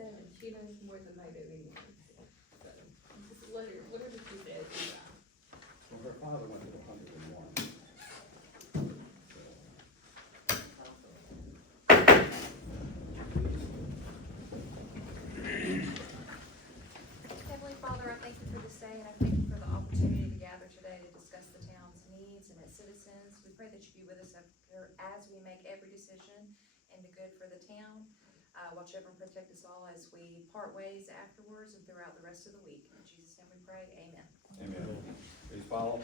said she knows more than I do anyway. So just let her, whatever she says. Well, her father went to 101. Heavenly Father, I thank you for this day, and I thank you for the opportunity to gather today to discuss the town's needs and its citizens. We pray that you be with us as we make every decision and the good for the town. Watch over and protect us all as we part ways afterwards and throughout the rest of the week. In Jesus' name we pray, amen. Amen. Please follow.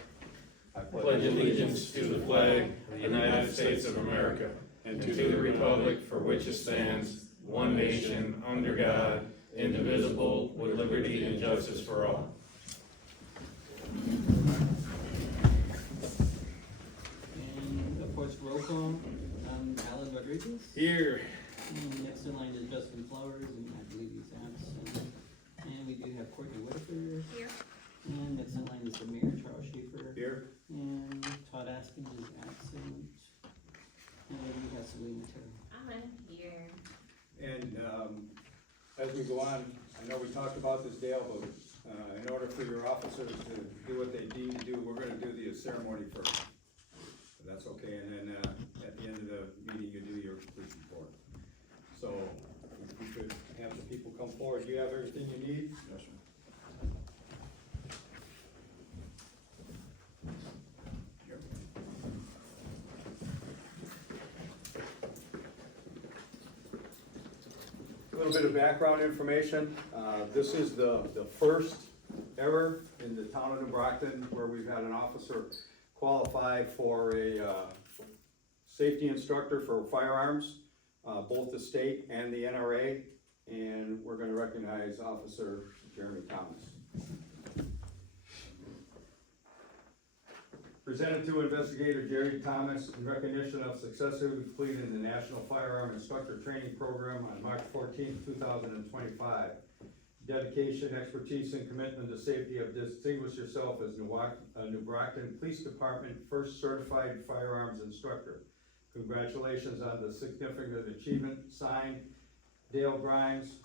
I Pledge allegiance to the flag of the United States of America and to the republic for which it stands, one nation, under God, indivisible, with liberty and justice for all. And of course, roll call, Alan Rodriguez. Here. And next in line is Justin Flowers, and I believe he's absent. And we do have Courtney Whitaker. Here. And next in line is the mayor, Charles Schaefer. Here. And Todd Askins is absent. And we have Selena Terry. I'm here. And as we go on, I know we talked about this, Dale, but in order for your officers to do what they need to do, we're gonna do the ceremony first. So that's okay, and then at the end of the meeting, you do your police report. So if we could have the people come forward. Do you have everything you need? Yes, sir. A little bit of background information. This is the first ever in the town of New Brockton where we've had an officer qualify for a safety instructor for firearms, both the state and the NRA, and we're going to recognize Officer Jeremy Thomas. Presented to Investigator Jerry Thomas in recognition of successfully completing the National Firearm Instructor Training Program on March 14, 2025. Dedication, expertise, and commitment to safety have distinguished yourself as New Brockton Police Department first certified firearms instructor. Congratulations on the significant achievement. Signed, Dale Grimes,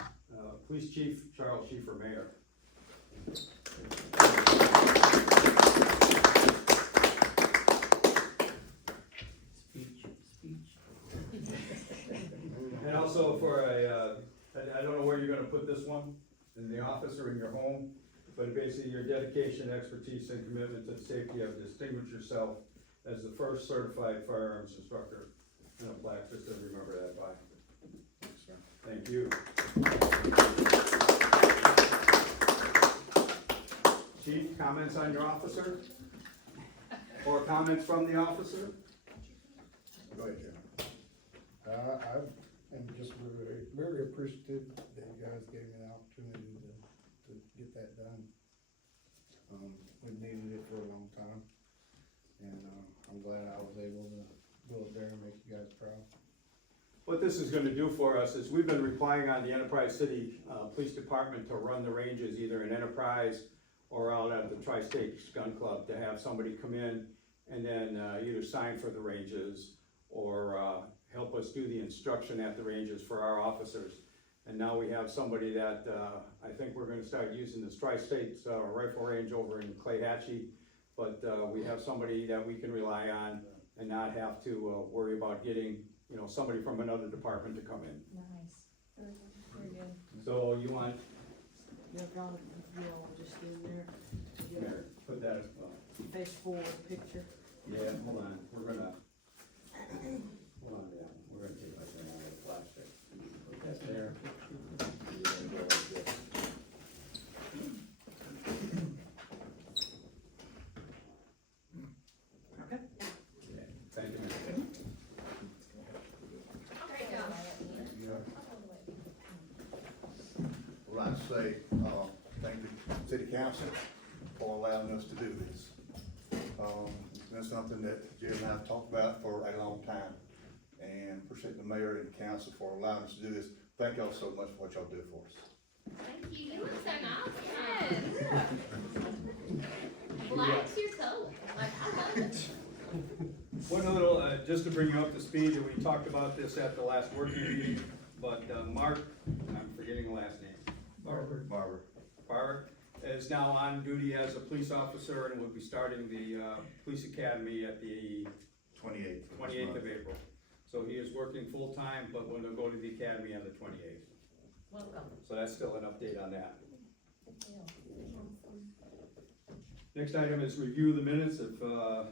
Police Chief Charles Schaefer, Mayor. And also for I don't know where you're gonna put this one, in the office or in your home, but basically your dedication, expertise, and commitment to safety have distinguished yourself as the first certified firearms instructor. And a plaque just to remember that by. Thank you. Chief, comments on your officer? Or comments from the officer? Go ahead, Jim. I'm just very, very appreciative that you guys gave me the opportunity to get that done. We've needed it for a long time, and I'm glad I was able to go up there and make you guys proud. What this is going to do for us is we've been relying on the Enterprise City Police Department to run the ranges either in Enterprise or out at the Tri-State Gun Club to have somebody come in and then either sign for the ranges or help us do the instruction at the ranges for our officers. And now we have somebody that I think we're going to start using this Tri-State rifle range over in Clayhatchee, but we have somebody that we can rely on and not have to worry about getting somebody from another department to come in. Nice. Very good. So you want, Yeah, John, if you all just in there. Mayor, put that, Face forward picture. yeah, hold on, we're gonna, hold on, yeah, we're gonna take that thing out of plastic. Put that there. And then go like this. Okay. Okay, thank you, Mayor. Great job. Well, I'd say, thank the city council for allowing us to do this. It's been something that Jim and I have talked about for a long time, and appreciate the mayor and the council for allowing us to do this. Thank y'all so much for what y'all do for us. Thank you. You look so nice. Yes. Black's your color. Like, I love it. One little, just to bring you up to speed, and we talked about this at the last working meeting, but Mark, I'm forgetting and last name? Barber. Barbara is now on duty as a police officer and will be starting the, police academy at the 28th of April. So he is working full-time, but will go to the academy on the 28th. Welcome. So that's still an update on that. Next item is review the minutes of,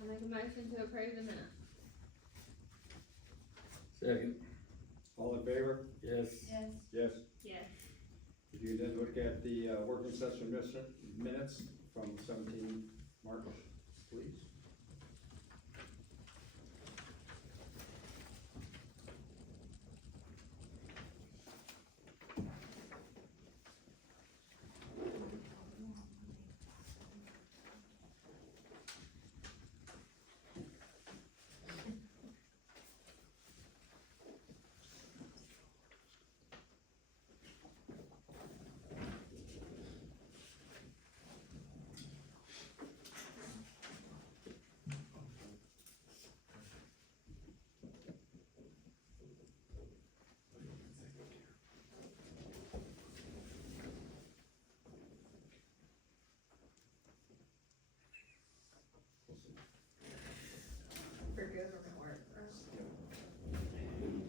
I make a motion to approve the minutes. Second. all in favor? Yes. Yes. Yes. Yes. If you then look at the, working session minutes from 17 March, please. For government work, right? Thank you.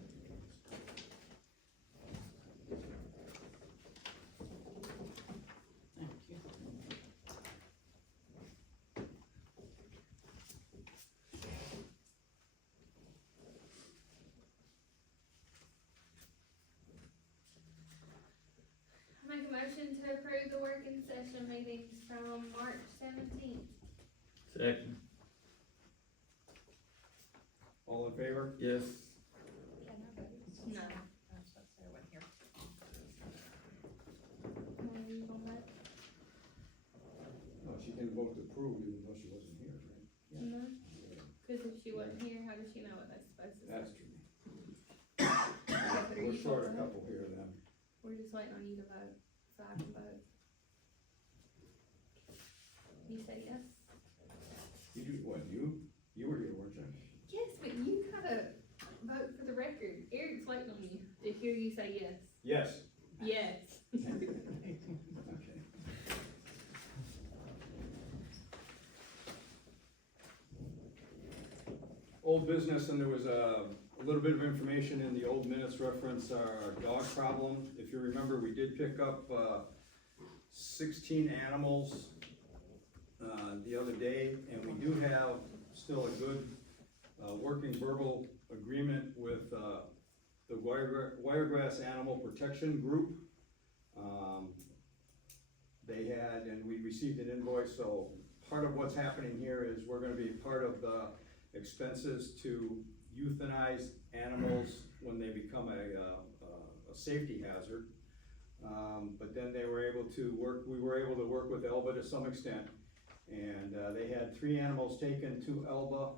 I make a motion to approve the working session meetings from March 17th. Second. All in favor? Yes. Can I vote? No. I was about to say I wasn't here. You gonna vote? No, she can vote to approve even though she wasn't here, right? No. Cause if she wasn't here, how does she know what that's supposed to say? That's true. Okay, but are We're you short a gonna vote? couple here then. We're just waiting on you to vote, so I can vote. You say yes? You do, what, you were here, weren't you? Yes, but you gotta vote for the record. Eric's waiting on you to hear you say yes. Yes. Yes. Okay. Old business, and there was a little bit of information in the old minutes reference our dog problem. If you remember, we did pick up 16 animals the other day, and we do have still a good working verbal agreement with the Wiregrass Animal Protection Group. They had, and we received an invoice, so part of what's happening here is we're gonna be part of the expenses to euthanize animals when they become a safety hazard. But then they were able to work, we were able to work with Elba to some extent, and they had 3 animals taken to Elba.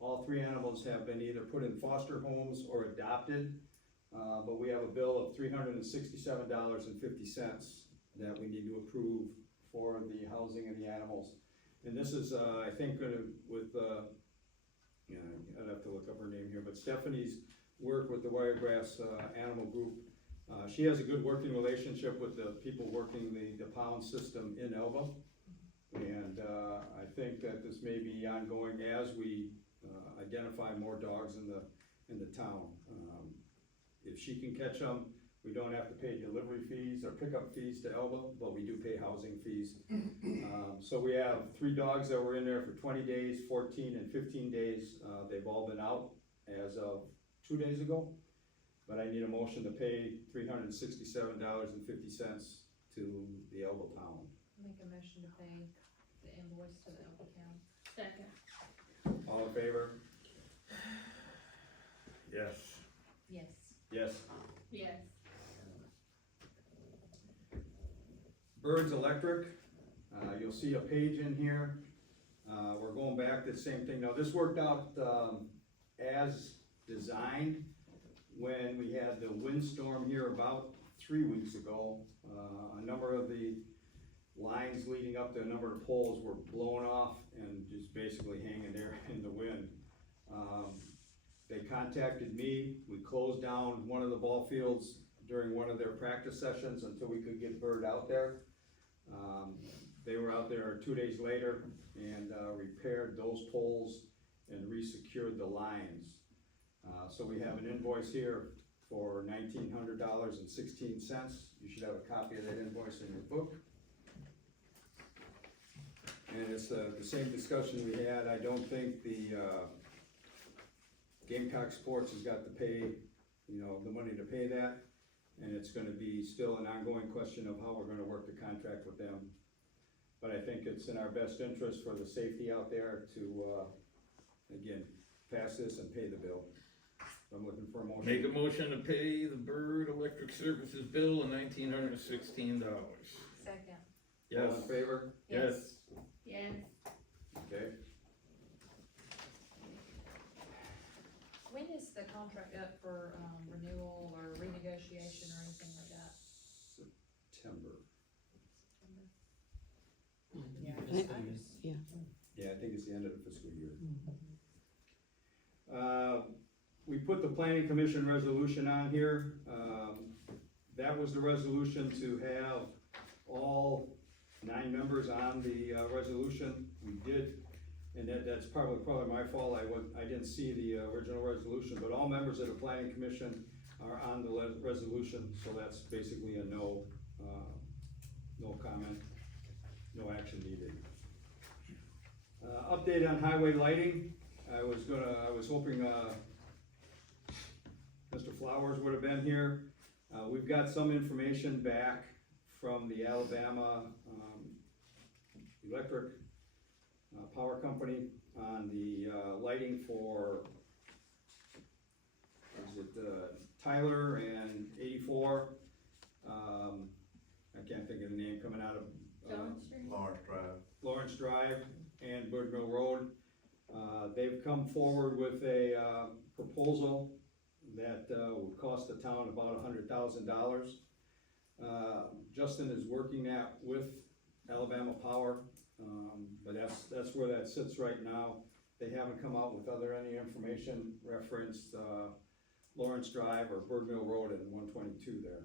All 3 animals have been either put in foster homes or adopted, but we have a bill of $367.50 that we need to approve for the housing of the animals. And this is, I think, with, I'd have to look up her name here, but Stephanie's work with the Wiregrass Animal Group. She has a good working relationship with the people working the pound system in Elba. And I think that this may be ongoing as we identify more dogs in the town. If she can catch them, we don't have to pay delivery fees or pickup fees to Elba, but we do pay housing fees. So we have 3 dogs that were in there for 20 days, 14 and 15 days. They've all been out as of 2 days ago. But I need a motion to pay $367.50 to the Elba Pound. Make a motion to pay the invoice to the Elba Town. Second. All in favor? Yes. Yes. Yes. Yes. Byrd's Electric, you'll see a page in here. We're going back to the same thing. Now, this worked out as designed when we had the windstorm here about 3 weeks ago. A number of the lines leading up to a number of poles were blown off and just basically hanging there in the wind. They contacted me. We closed down one of the ball fields during one of their practice sessions until we could get Byrd out there. They were out there 2 days later and repaired those poles and resecured the lines. So we have an invoice here for $1,900.16. You should have a copy of that invoice in your book. And it's the same discussion we had. I don't think the Gamecock Sports has got to pay, the money to pay that. And it's gonna be still an ongoing question of how we're gonna work the contract with them. But I think it's in our best interest for the safety out there to, again, pass this and pay the bill. I'm looking for a motion. Make a motion to pay the Byrd Electric Services bill of $1,916. Second. All in favor? Yes. Yes. Okay. When is the contract up for, renewal or renegotiation or anything like that? September. Yeah. Yeah, I think it's the end of the fiscal year. We put the planning commission resolution on here. That was the resolution to have all 9 members on the resolution. We did, and that's probably my fault. I didn't see the original resolution, but all members of the planning commission are on the resolution, so that's basically a no comment, no action needed. Update on highway lighting. I was hoping Mr. Flowers would have been here. We've got some information back from the Alabama Electric Power Company on the lighting for, Tyler and 84. I can't think of the name coming out of John Street. Lawrence Drive and Byrd Mill Road. They've come forward with a proposal that would cost the town about $100,000. Justin is working that with Alabama Power, but that's where that sits right now. They haven't come out with any information referenced Lawrence Drive or Byrd Mill Road and 122 there.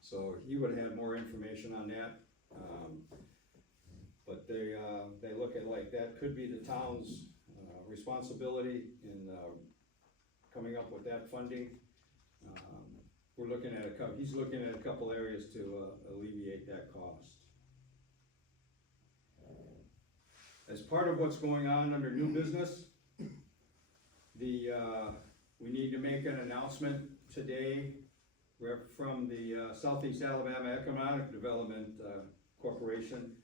So he would have had more information on that. But they look at like that could be the town's responsibility in coming up with that funding. We're looking at he's looking at a couple areas to alleviate that cost. As part of what's going on under new business, we need to make an announcement today from the Southeast Alabama Economic Development Corporation.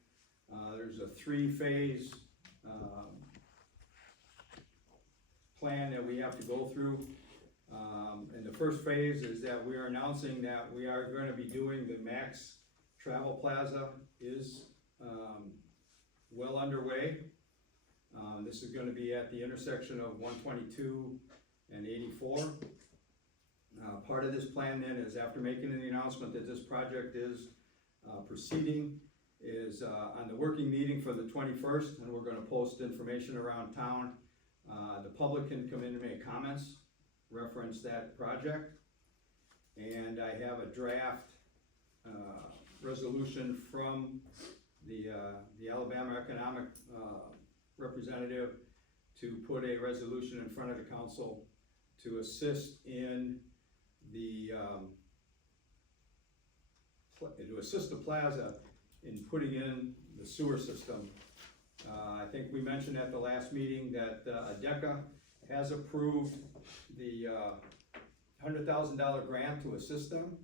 There's a 3-phase plan that we have to go through. And the first phase is that we are announcing that we are going to be doing the Max Travel Plaza is well underway. This is going to be at the intersection of 122 and 84. Part of this plan then is, after making the announcement that this project is proceeding, is on the working meeting for the 21st, and we're going to post information around town. The public can come in and make comments reference that project. And I have a draft, resolution from the Alabama Economic, representative to put a resolution in front of the council to assist in the, to assist the Plaza in putting in the sewer system. I think we mentioned at the last meeting that ADECA has approved the $100,000 grant to assist them.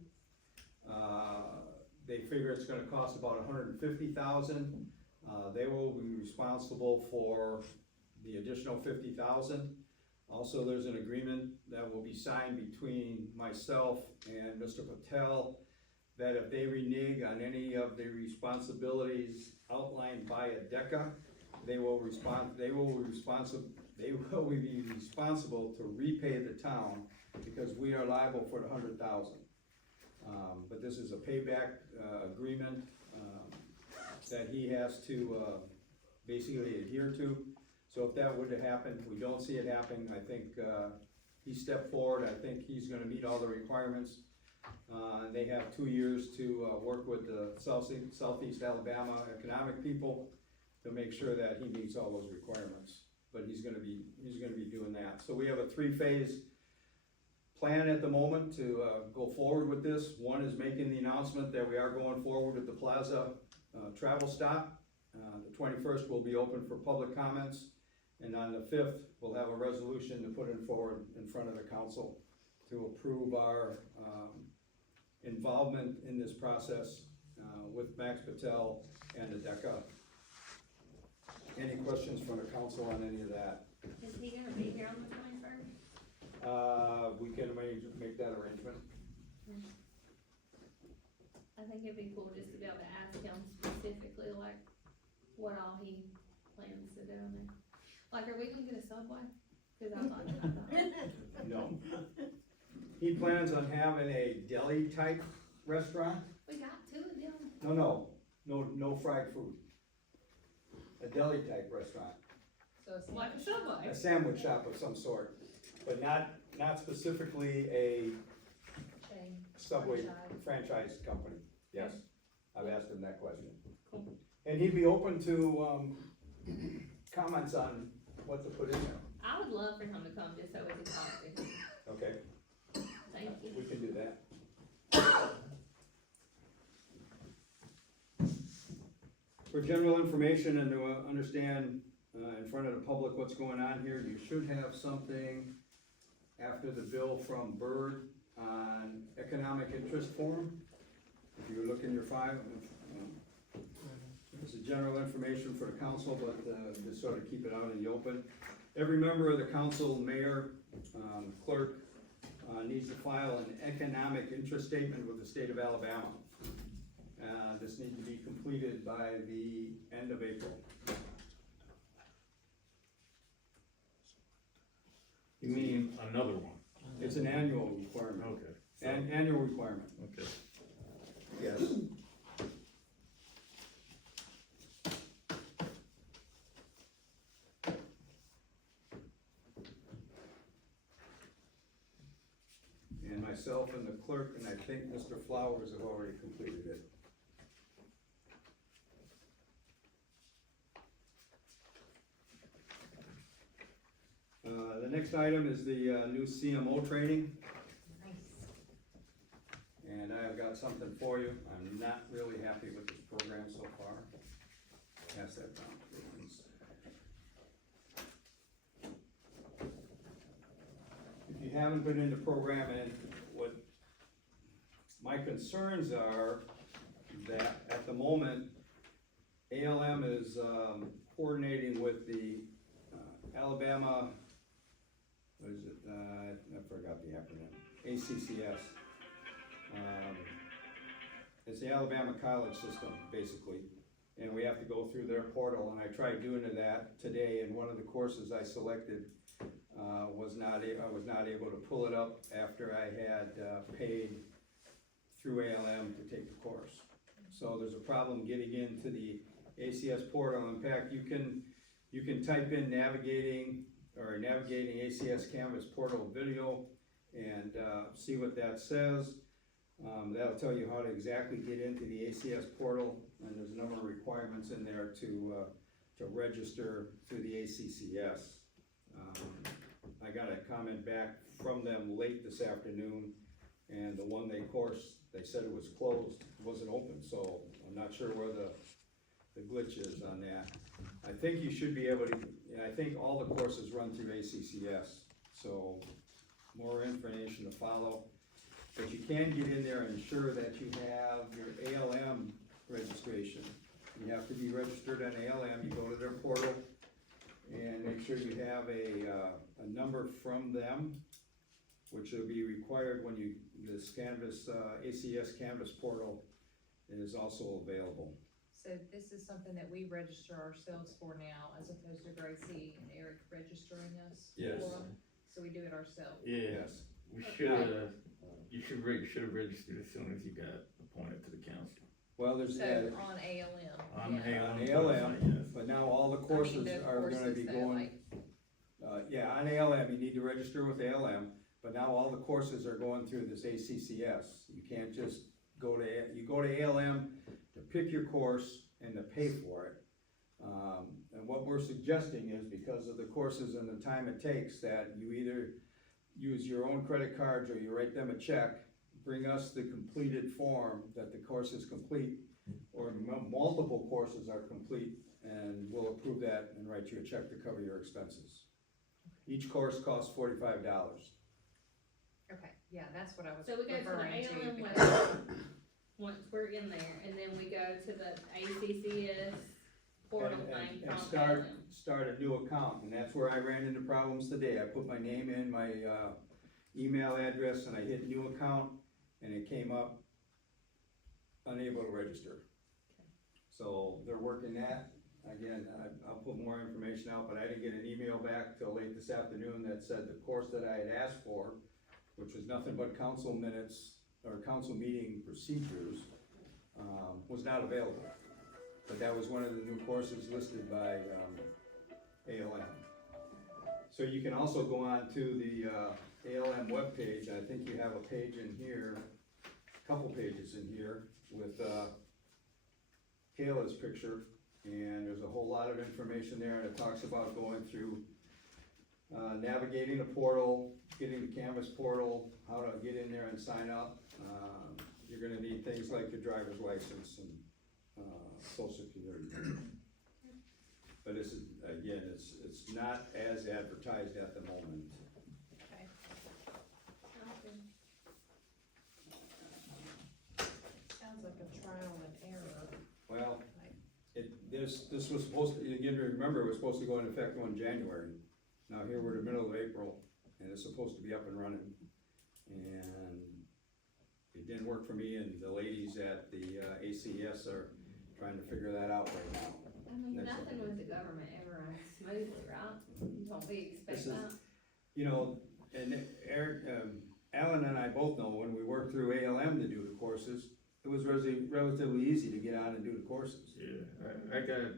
They figure it's gonna cost about $150,000. They will be responsible for the additional $50,000. Also, there's an agreement that will be signed between myself and Mr. Patel that if they renege on any of the responsibilities outlined by ADECA, they will be responsible to repay the town because we are liable for the $100,000. But this is a payback agreement that he has to basically adhere to. So if that were to happen, we don't see it happening, I think he stepped forward, I think he's gonna meet all the requirements. They have 2 years to work with the Southeast Alabama economic people to make sure that he meets all those requirements. But he's gonna be doing that. So we have a 3-phase plan at the moment to go forward with this. One is making the announcement that we are going forward with the Plaza travel stop. The 21st will be open for public comments, and on the 5th, we'll have a resolution to put in forward in front of the council to approve our involvement in this process with Max Patel and ADECA. Any questions from the council on any of that? Is he gonna be here on the 21st? We can make that arrangement. I think it'd be cool just to be able to ask him specifically, like, what all he plans to do in there. Like, are we gonna get a Subway? Cause I thought about that. No. He plans on having a deli type restaurant. We got 2 of them. No fried food. A deli type restaurant, So it's Like a Subway. a sandwich shop of some sort, but not specifically a chain. Subway Franchise. franchise company. Yes, I've asked him that question. Cool. And he'd be open to, comments on what to put in there. I would love for him to come just so we can talk to him. Okay, Thank you. we can do that. For general information and to understand in front of the public what's going on here, you should have something after the bill from Byrd on economic interest form. If you look in your file, it's a general information for the council, but just sort of keep it out in the open. Every member of the council, mayor, clerk, needs to file an economic interest statement with the state of Alabama. This needs to be completed by the end of April. You mean another one? It's an annual requirement. Okay. An annual requirement. Okay. Yes. And myself and the clerk, and I think Mr. Flowers have already completed it. The next item is the new CMO training. And I've got something for you. I'm not really happy with this program so far. Pass that down, please. If you haven't been in the program, and what my concerns are that at the moment, ALM is coordinating with the Alabama, what is it, I forgot the acronym, ACCS. It's the Alabama college system, basically, and we have to go through their portal, and I tried doing that today, and one of the courses I selected I was not able to pull it up after I had paid through ALM to take the course. So there's a problem getting into the ACS portal. In fact, you can type in navigating or navigating ACS Canvas portal video and, see what that says. That'll tell you how to exactly get into the ACS portal, and there's a number of requirements in there to register through the ACCS. I got a comment back from them late this afternoon, and the one course, they said it was closed, it wasn't open, so I'm not sure where the glitch is on that. I think you should be able to, I think all the courses run through ACCS, so more information to follow. But you can get in there and ensure that you have your ALM registration. You have to be registered on ALM, you go to their portal and make sure you have a number from them, which will be required when this Canvas, ACS Canvas portal is also available. So this is something that we register ourselves for now, as opposed to Gracie and Eric registering us for Yes. them. So we do it ourselves. Yes, we should have, you should have registered as soon as you got appointed to the council. Well, there's, So on ALM. On yeah. on ALM, ALM, yes. but now all the I mean, courses the are gonna be courses that, going, yeah, on ALM, you need to register with ALM, but now all the courses are going through this ACCS. You can't just you go to ALM to pick your course and to pay for it. And what we're suggesting is, because of the courses and the time it takes, that you either use your own credit cards or you write them a check, bring us the completed form that the course is complete, or multiple courses are complete, and we'll approve that and write you a check to cover your expenses. Each course costs $45. Okay, yeah, that's what I was So we go to the referring to. ALM because- website, once we're in there, and then we go to the ACCS portal thing And from start ALM. a new account, and that's where I ran into problems today. I put my name in, my, email address, and I hit new account, and it came up unable to register. So they're working that. Again, I'll put more information out, but I didn't get an email back till late this afternoon that said the course that I had asked for, which was nothing but council minutes or council meeting procedures, was not available. But that was one of the new courses listed by, ALM. So you can also go on to the, ALM webpage. I think you have a page in here, a couple pages in here with, Kayla's picture, and there's a whole lot of information there, and it talks about going through, navigating the portal, getting the Canvas portal, how to get in there and sign up. You're gonna need things like your driver's license and, social security. But this is, again, it's not as advertised at the moment. Okay. Sounds like a trial and error. Well, this was supposed to, again, remember, it was supposed to go into effect on January. Now here we're in the middle of April, and it's supposed to be up and running. And it didn't work for me, and the ladies at the ACS are trying to figure that out right now. I mean, That's nothing okay. with the government ever runs smoothly, right? Don't we expect This is- that? You know, and Eric, Alan and I both know when we worked through ALM to do the courses, it was relatively easy to get on and do the courses. Yeah, I got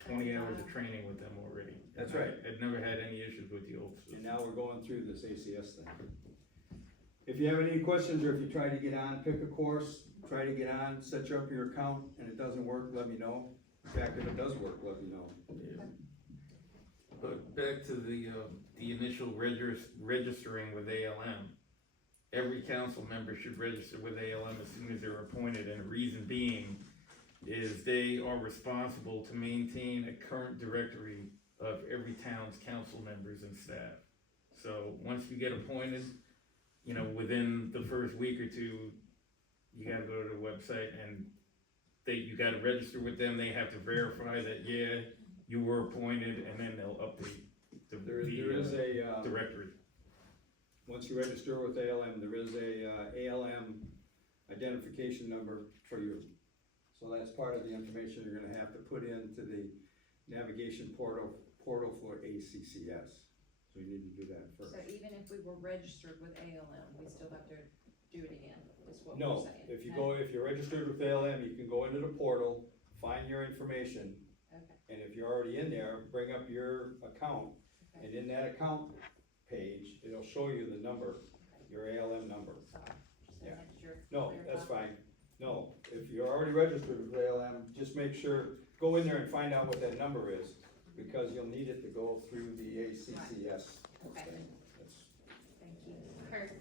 20 hours of training with them already. That's right. I've never had any issues with the old system. And now we're going through this ACS thing. If you have any questions, or if you try to get on, pick a course, try to get on, set you up your account, and it doesn't work, let me know. In fact, if it does work, let me know. Yeah. But back to the initial registering with ALM. Every council member should register with ALM as soon as they're appointed, and the reason being is they are responsible to maintain a current directory of every town's council members and staff. So once you get appointed, you know, within the first week or two, you gotta go to the website and you gotta register with them. They have to verify that, yeah, you were appointed, and then they'll update There is a, directory. once you register with ALM, there is a ALM identification number for you. So that's part of the information you're gonna have to put into the navigation portal for ACCS. So you need to do that first. So even if we were registered with ALM, we still have to do it again, is what we're No, saying? if you're registered with ALM, you can go into the portal, find your information, Okay, and if you're already in there, bring up your account, And in that account page, it'll show you the number, your ALM number. Yeah. No, that's fine. No, if you're already registered with ALM, just make sure, go in there and find out what that number is, because you'll need it to go through the ACCS. Okay. thing. That's- Thank you. Perfect.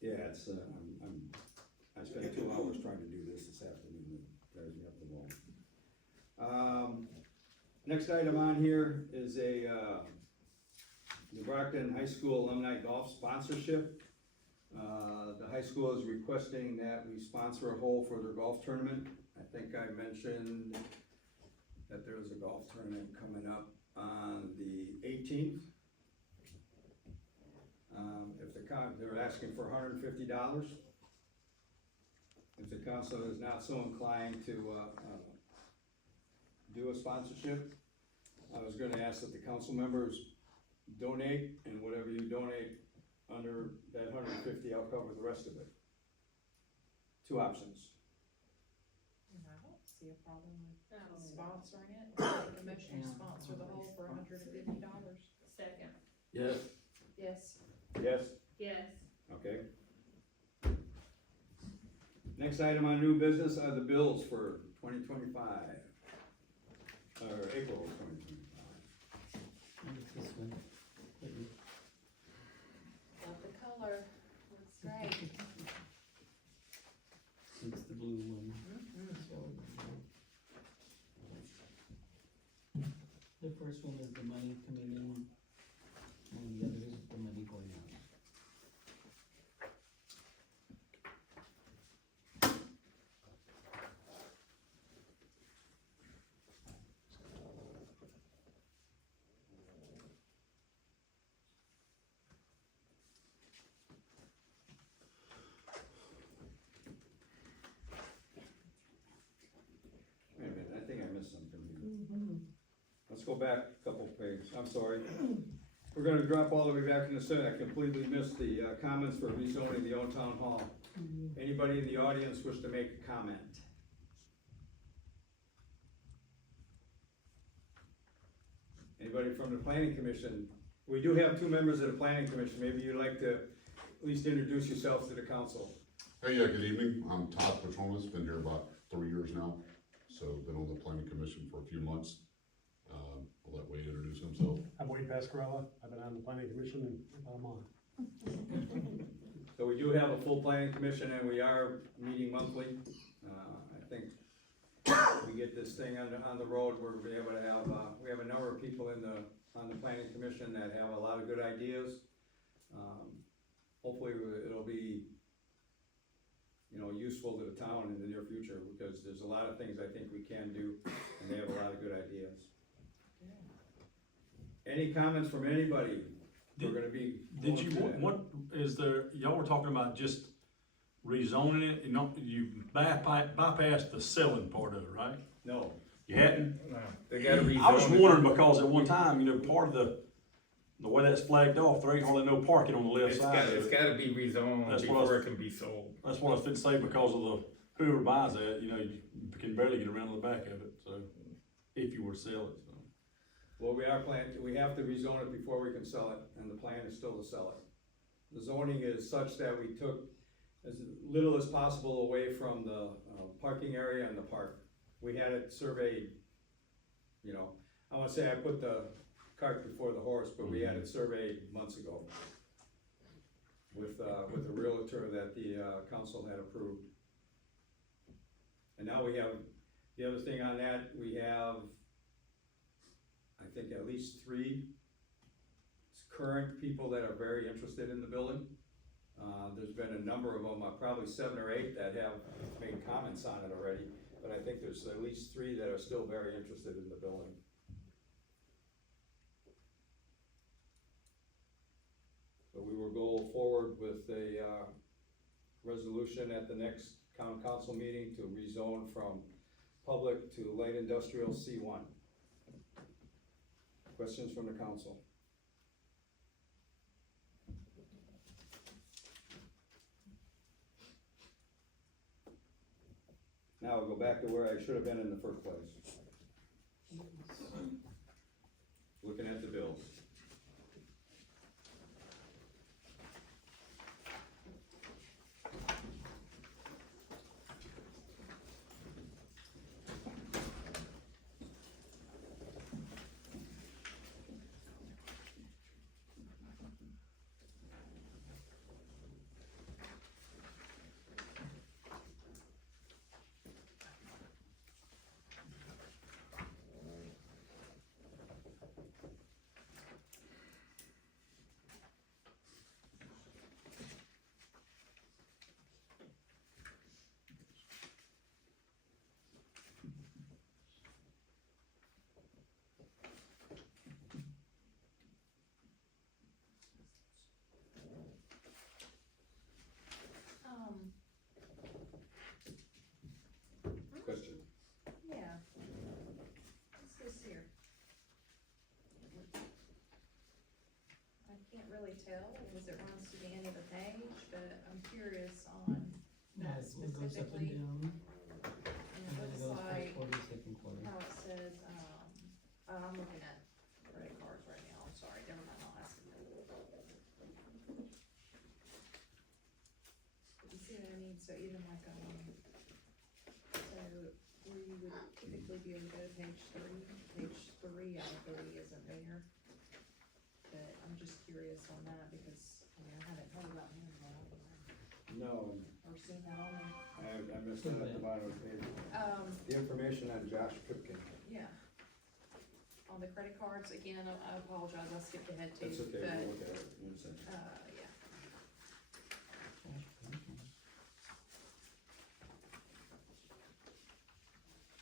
Yeah, it's, I spent 2 hours trying to do this afternoon, it drives me up the wall. Next item on here is a, New Brockton High School Alumni Golf Sponsorship. The high school is requesting that we sponsor a hole for their golf tournament. I think I mentioned that there's a golf tournament coming up on the 18th. They're asking for $150. If the council is not so inclined to, do a sponsorship, I was gonna ask that the council members donate, and whatever you donate under that $150, I'll cover the rest of it. 2 options. I don't see a problem with Oh. sponsoring it, make a motion to sponsor the whole for $150. Second. Yes. Yes. Yes? Yes. Okay. Next item on new business are the bills for 2025, or April of 2025. This one. Love the color, looks great. It's the blue one. The first one is the money coming in, and the other is the money going out. Wait a minute, I think I missed something here. Let's go back a couple pages, I'm sorry. We're gonna drop all the way back in the Senate. I completely missed the comments for rezoning the old town hall. Anybody in the audience wish to make a comment? Anybody from the planning commission? We do have 2 members of the planning commission. Maybe you'd like to at least introduce yourselves to the council. Hey, good evening. I'm Todd Patronis, been here about 3 years now, so been on the planning commission for a few months. I'll let Wade introduce himself. I'm Wade Pascarella. I've been on the planning commission and about a month. So we do have a full planning commission and we are meeting monthly. I think we get this thing on the road, we'll be able to have, we have a number of people on the planning commission that have a lot of good ideas. Hopefully it'll be, useful to the town in the near future, because there's a lot of things I think we can do, and they have a lot of good ideas. Any comments from anybody? We're gonna be. Did you, going through that. what is there, y'all were talking about just rezoning it, you bypassed the selling part of it, right? No. You hadn't? No, they gotta rezone. I was it. wondering, because at one time, part of the way that's flagged off, there ain't hardly no parking on the left side. It's gotta be rezoned That's what I was- before it can be sold. That's what I was finna say, because of whoever buys that, you can barely get around to the back of it, so, if you were to sell it, so. Well, we have to rezone it before we can sell it, and the plan is still to sell it. The zoning is such that we took as little as possible away from the parking area and the park. We had it surveyed, I wanna say I put the cart before the horse, but we had it surveyed months ago with the realtor that the council had approved. And now we have, the other thing on that, we have, I think, at least 3 current people that are very interested in the building. There's been a number of them, probably 7 or 8 that have made comments on it already, but I think there's at least 3 that are still very interested in the building. So we will go forward with a resolution at the next town council meeting to rezone from public to light industrial C1. Questions from the council? Now I'll go back to where I should have been in the first place. really tell, because it runs to the end of the page, but I'm curious on that It goes up and specifically. down, And and it then it looks goes like first quarter, second quarter. how it says, I'm looking at credit cards right now, I'm sorry, never mind, I'll ask you. You see what I mean, so even like, so where you would typically be able to go to page three out of 3 isn't there. But I'm just curious on that, because, I mean, I haven't heard about him at all, No, or seen that on there. I missed it at the bottom of the page. The information on Josh Pipkin. Yeah. On the credit cards, again, I apologize, I skipped ahead too, That's okay, but, we'll look at it in a second. yeah.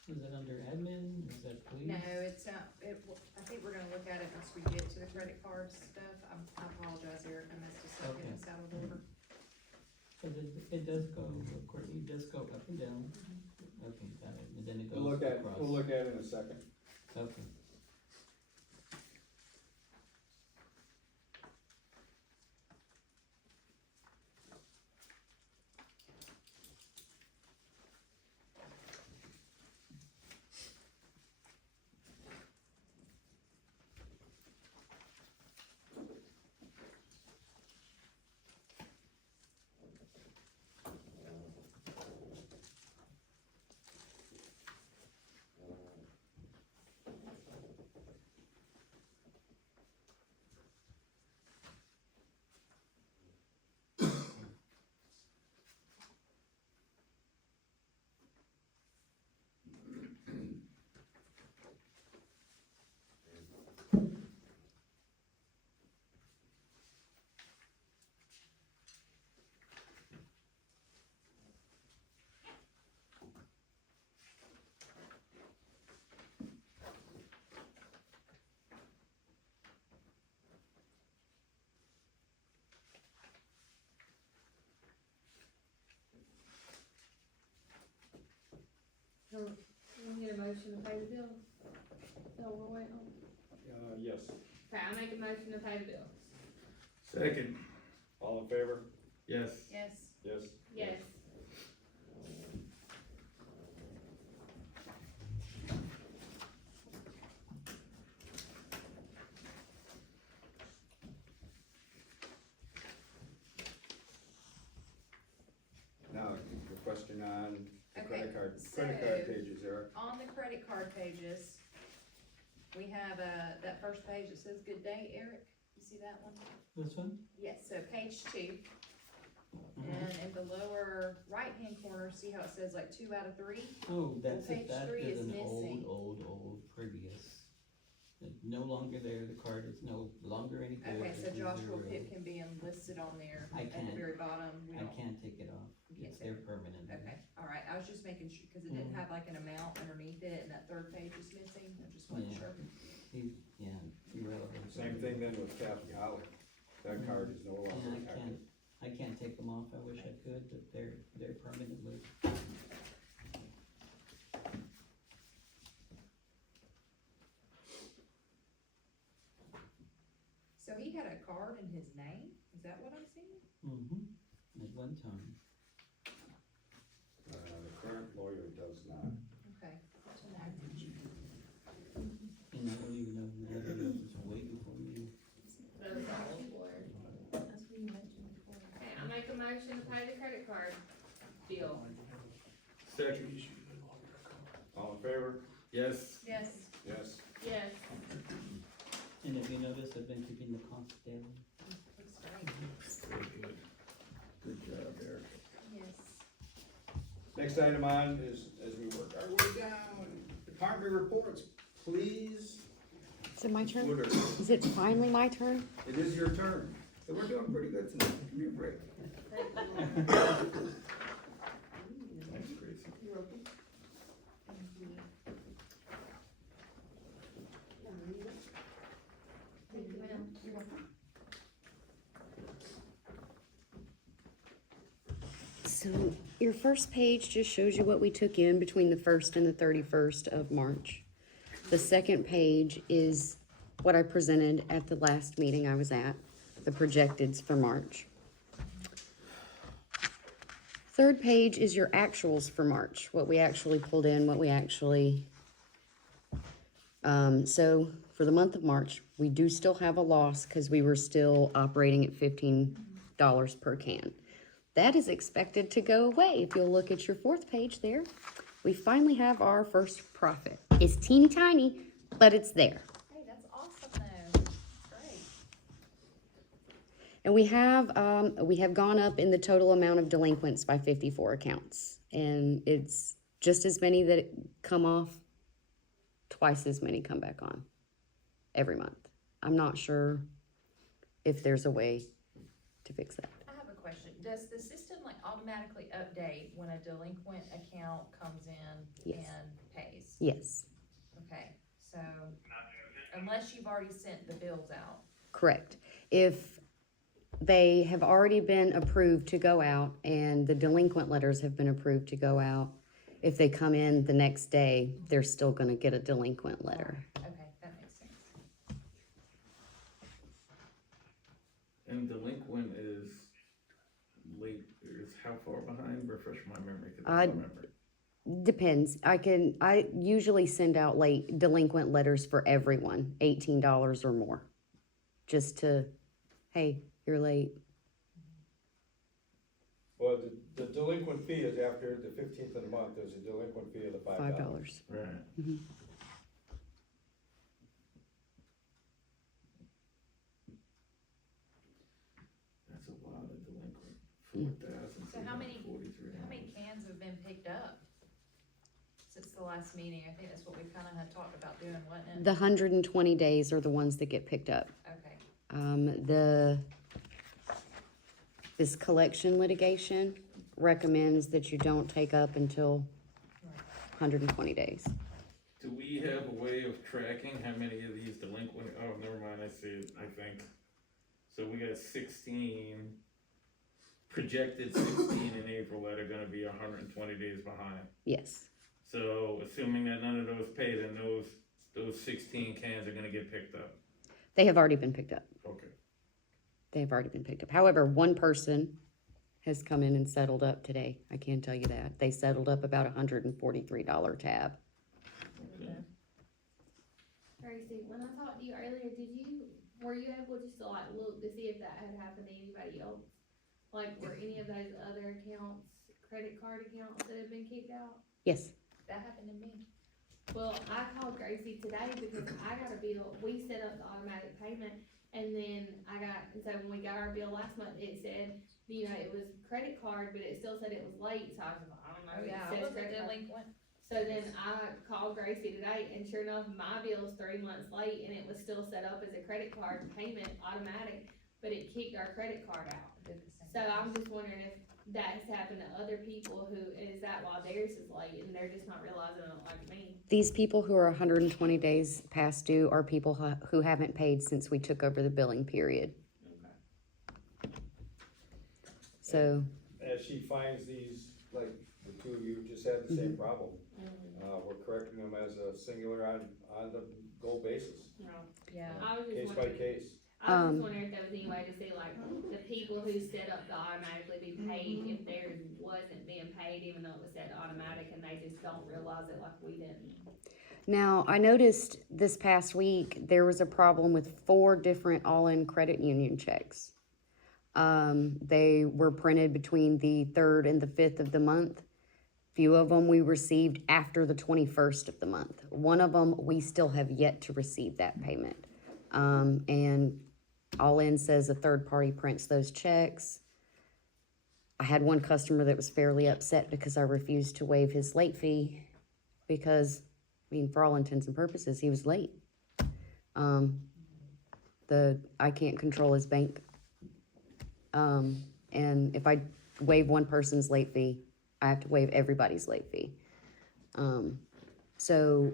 Is that under admin, is that police? No, it's not, I think we're gonna look at it once we get to the credit card stuff. I apologize, Eric, I missed a second, Okay. it's out of order. Cause it does go, Courtney, it does go up and down. Okay, got it, and then it goes We'll across. look at it in a second. Okay. We need a motion to pay the bills. So we're waiting on. Yes. Okay, I make a motion to pay the bills. Second. All in favor? Yes. Yes. Yes. Yes. Now, your question on the Okay, credit card so- pages, Eric. On the credit card pages, we have, that first page that says good day, Eric, you see that one? This one? Yes, so page 2, Mhm. and in the lower right-hand corner, see how it says like 2 out of 3? Oh, that's page it, that 3 is is an missing. old previous. No longer there, the card is no longer any good. Okay, so it's Joshua zero. Pip can be enlisted on there I at the can't. very bottom. We I don't- can't take it off, You can't it's take there permanent. Okay, all right, I was just making sure, because it didn't Mhm. have like an amount underneath it, and that third page is missing, I just wasn't Yeah. sure. Yeah, irrelevant. Same thing then with Catholic Holly. That card is no Yeah, longer active. I can't take them off, I wish I could, but they're permanently. So he had a card in his name, is that what I'm seeing? At one time. The current lawyer does not. Okay. And I don't even know who the other is, it's way before me. Those are all blurred. Okay, I make a motion to pay the credit card bill. Second. All in favor? Yes. Yes. Yes. Yes. And if you notice, I've been keeping the cost down. Looks great. Very good. Good job, Eric. Yes. Next item on is, as we work our way down, department reports, please. Is it my turn? Woodard, Is it finally my turn? it is your turn. So we're doing pretty good tonight. Give me a break. Thanks, Gracie. You're welcome. Thank you. Thank you, ma'am. You're welcome. So your first page just shows you what we took in between the 1st and the 31st of March. The second page is what I presented at the last meeting I was at. the projecteds for March. Third page is your actuals for March, what we actually pulled in, what we actually, so for the month of March, we do still have a loss because we were still operating at $15 per can. That is expected to go away. If you'll look at your fourth page there, we finally have our first profit. It's teeny tiny, but it's there. Hey, that's awesome though. That's great. And we have gone up in the total amount of delinquents by 54 accounts. And it's just as many that come off, twice as many come back on every month. I'm not sure if there's a way to fix that. I have a question. Does the system like automatically update when a delinquent account comes in Yes. and pays? Yes, Okay, so unless you've already sent the bills out. correct. If they have already been approved to go out and the delinquent letters have been approved to go out, if they come in the next day, they're still gonna get a delinquent letter. Okay, that makes sense. And delinquent is late, is how far behind? Refresh my memory, 'cause I don't remember. Depends. I usually send out late delinquent letters for everyone, $18 or more. Just to, hey, you're late. Well, the delinquent fee is after the 15th of the month, there's a delinquent fee of the $5. Right. Mhm. That's a lot of delinquent. Mm. 4,000. So how many 43. cans have been picked up since the last meeting? I think that's what we kinda had talked about doing, wasn't it? The 120 days are the ones that get picked up. Okay, This collection litigation recommends that you don't take up until 120 days. Do we have a way of tracking how many of these delinquent, oh, never mind, I see it, I think. So we got 16, projected 16 in April that are gonna be 120 days behind. Yes, So assuming that none of those pay, then those 16 cans are gonna get picked up. they have already been picked up. Okay. They have already been picked up. However, one person has come in and settled up today. I can tell you that. They settled up about $143 tab. Tracy, when I talked to you earlier, were you able just to like look to see if that had happened to anybody else? Like, were any of those other accounts, credit card accounts that have been kicked out? Yes, that happened to me. Well, I called Gracie today because I got a bill, we set up the automatic payment, and then so when we got our bill last month, it said, you know, it was credit card, but it still said it was late, so I was like, I don't know. Oh, it yeah, I says was a credit card. delinquent. So then I called Gracie today, and sure enough, my bill's 3 months late, and it was still set up as a credit card payment, automatic, but it kicked our credit card out. Did the same So thing. I'm just wondering if that has happened to other people is that why theirs is late, and they're just not realizing it like me? these people who are 120 days past due are people who haven't paid since we took over the billing period. Okay. So, As she finds these, like the two of you just had the same problem, we're correcting them as a singular on the goal basis, Yeah. I was just case by wondering, case. I was just wondering if there was any way to see like the people who set up to automatically be paid, if theirs wasn't being paid, even though it was set to automatic, and they just don't realize it like we didn't. now I noticed this past week there was a problem with 4 different all-in credit union checks. They were printed between the 3rd and the 5th of the month. Few of them we received after the 21st of the month. One of them, we still have yet to receive that payment. And All In says a third party prints those checks. I had one customer that was fairly upset because I refused to waive his late fee because, I mean, for all intents and purposes, he was late. I can't control his bank. And if I waive one person's late fee, I have to waive everybody's late fee. So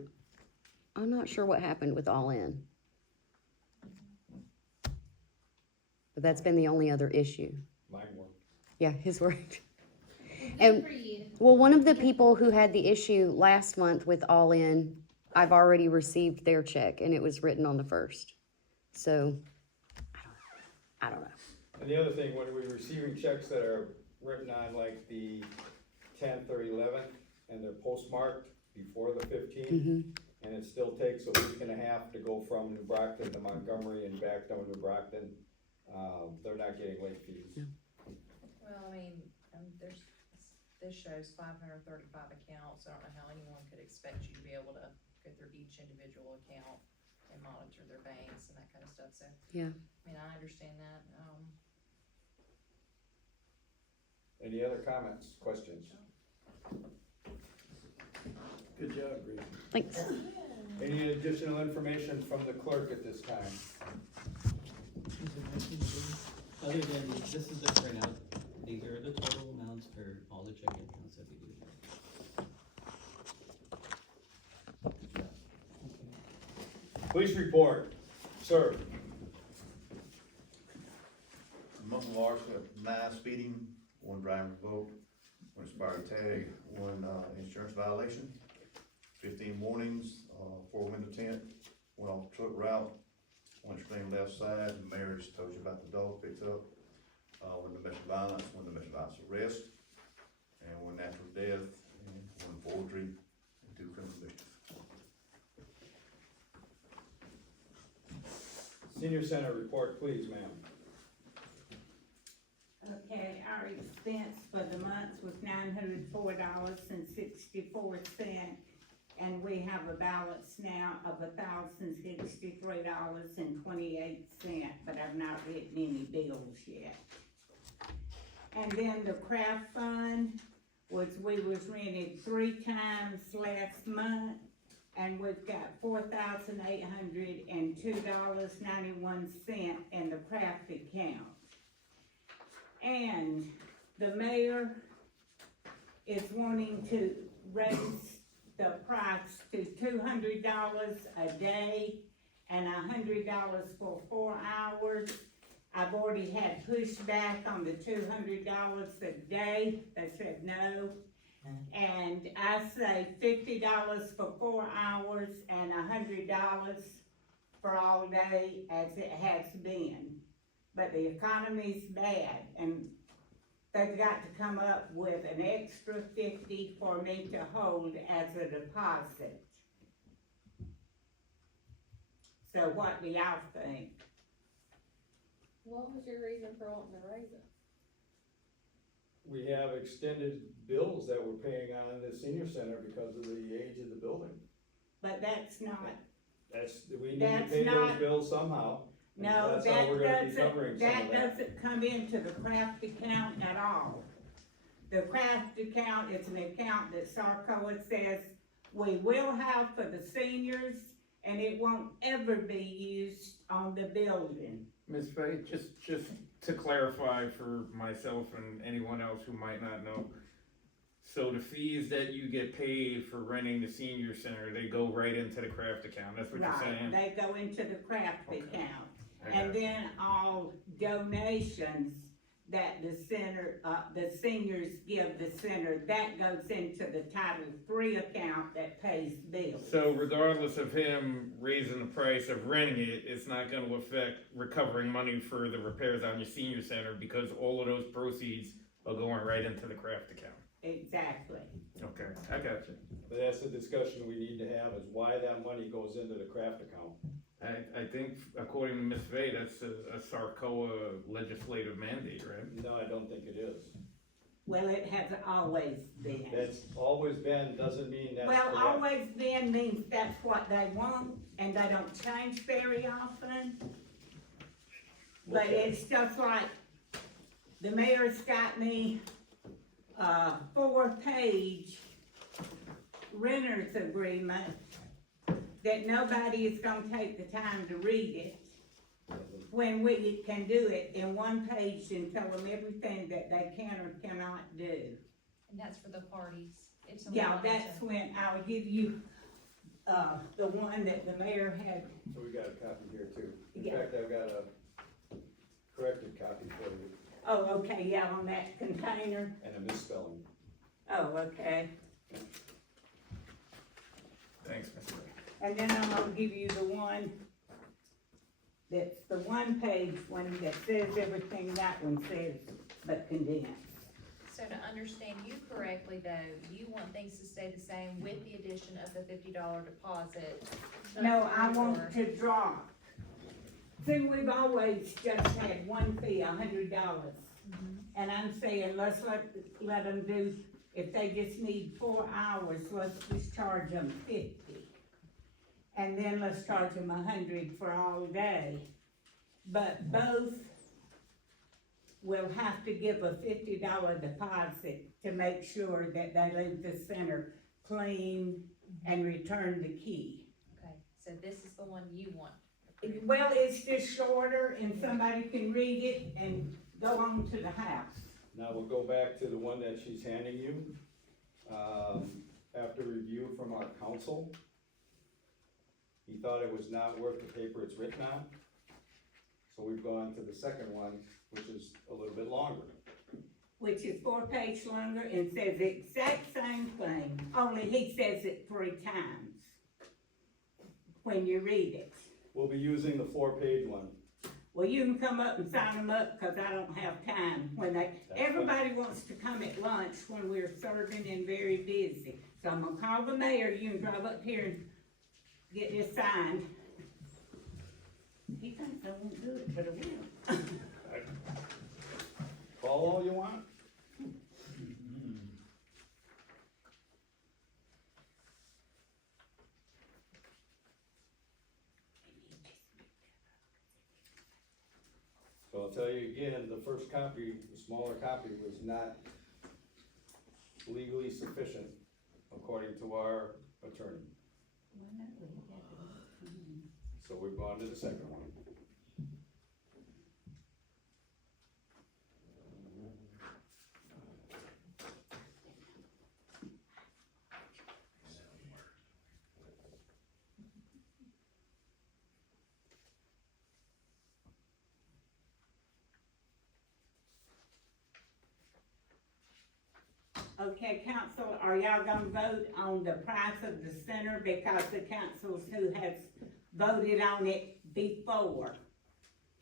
I'm not sure what happened with All In. But that's been the only other issue. Mine worked. Yeah, his worked. Good And- for you. Well, one of the people who had the issue last month with All In, I've already received their check and it was written on the 1st. So, I don't know. And the other thing, when we're receiving checks that are written on like the 10th or 11th, and they're postmarked before the 15th, Mm-hmm. and it still takes a week and a half to go from New Brockton to Montgomery and back down to Brockton, they're not getting late fees. Well, I mean, this shows 535 accounts, I don't know how anyone could expect you to be able to go through each individual account and monitor their banks and that kind of stuff, so. Yeah. I mean, I understand that, Any other comments, questions? Good job, Grace. Thanks. Any additional information from the clerk at this time? Other than, this is the printout, these are the total amounts for all the checking accounts that we do here. Police report, sir. Month of March, we have 9 speeding, 1 driver revoked, 1 expired tag, 1 insurance violation, 15 warnings, 4 window tint, 1 off truck route, 1 extreme left side, the mayor just told you about the dog picked up, 1 domestic violence, 1 domestic violence arrest, and 1 natural death, and 1 forgery, and 2 criminal mischief. Senior Center report, please, ma'am. Okay, our expense for the month was $904.64, and we have a balance now of $1,063.28, but I've not written any bills yet. And then the craft fund we was rented 3 times last month, and we've got $4,802.91 in the craft account. And the mayor is wanting to raise the price to $200 a day and $100 for 4 hours. I've already had pushback on the $200 a day. They said no. And I say $50 for 4 hours and $100 for all day as it has been. But the economy's bad, and they've got to come up with an extra $50 for me to hold as a deposit. So what do y'all think? What was your reason for wanting to raise it? We have extended bills that we're paying on the senior center because of the age of the building. But that's not, We need to pay those bills somehow. and no, that's how we're gonna be covering some of that doesn't come into the craft account at all. The craft account is an account that Sarcoa says we will have for the seniors, and it won't ever be used on the building. Ms. Fay, just to clarify for myself and anyone else who might not know, so the fees that you get paid for renting the senior center, they go right into the craft account, that's what you're saying? Right, they go into the craft account. I And got you. then all donations that the center, the seniors give the center, that goes into the Title III account that pays bills. So regardless of him raising the price of renting it, it's not gonna affect recovering money for the repairs on your senior center because all of those proceeds are going right into the craft account. Exactly. Okay, I got you. But that's the discussion we need to have, is why that money goes into the craft account. I think according to Ms. Vey, that's a Sarcoa legislative mandate, right? No, I don't think it is. Well, it has always been. That's always been, doesn't mean that's Well, correct. always been means that's what they want, and they don't change very often. But Okay. it's just like, the mayor's got me a 4-page renter's agreement that nobody is gonna take the time to read it, when we can do it in 1 page and tell them everything that they can or cannot do. and that's for the parties. It's a Yeah, line that's to- when I'll give you, the one that the mayor had. So we got a copy here too. In Yeah. fact, I've got a corrected copy for you, Oh, okay, yeah, on that container. and a misspelling. Oh, okay. Thanks, Ms. Vey. And then I'm gonna give you the one That's the one-page one that says everything that one says, but condensed. So to understand you correctly though, you want things to stay the same with the addition of the $50 deposit? No, I want to drop. See, we've always just had one fee, $100. And I'm saying, let's let them do, if they just need 4 hours, let's just charge them 50. And then let's charge them 100 for all day. But both will have to give a $50 deposit to make sure that they leave the center clean and return the key. Okay, so this is the one you want. Well, it's just shorter and somebody can read it and go on to the house. Now we'll go back to the one that she's handing you. After review from our counsel, he thought it was not worth the paper it's written on. So we've gone to the second one, which is a little bit longer. Which is 4 pages longer and says the exact same thing, only he says it 3 times when you read it. We'll be using the 4-page one. Well, you can come up and sign them up, cause I don't have time when everybody wants to come at lunch when we're serving and very busy. So I'm gonna call the mayor, you can drive up here and get this signed. He thinks I won't do it, but I will. Call all you want. So I'll tell you again, the first copy, the smaller copy, was not legally sufficient, according to our attorney. So we've gone to the second one. Okay, council, are y'all gonna vote on the price of the center because the councils who has voted on it before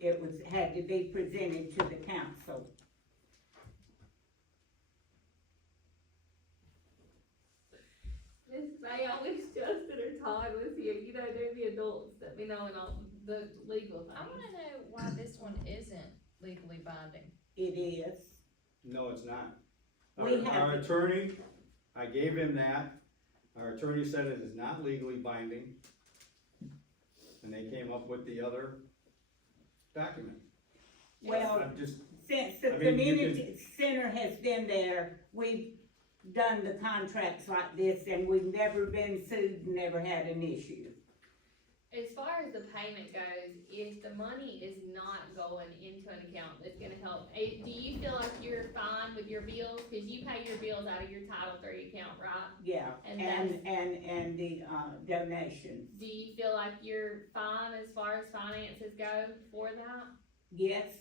it had to be presented to the council? Miss May, I wish Justin or Todd was here, you know, they're the adults that be knowing all the legal I things. wanna know why this one isn't legally binding. It is. No, it's not. We have- Our attorney, I gave him that. Our attorney said it is not legally binding. And they came up with the other document. Well, I'm just, since the I mean, you community center has been there, we've done the contracts like this and we've never been sued, never had an issue. As far as the payment goes, if the money is not going into an account that's gonna help, do you feel like you're fine with your bills? Cause you pay your bills out of your Title III account, right? Yeah, And and the donations. Do you feel like you're fine as far as finances go for that? Yes,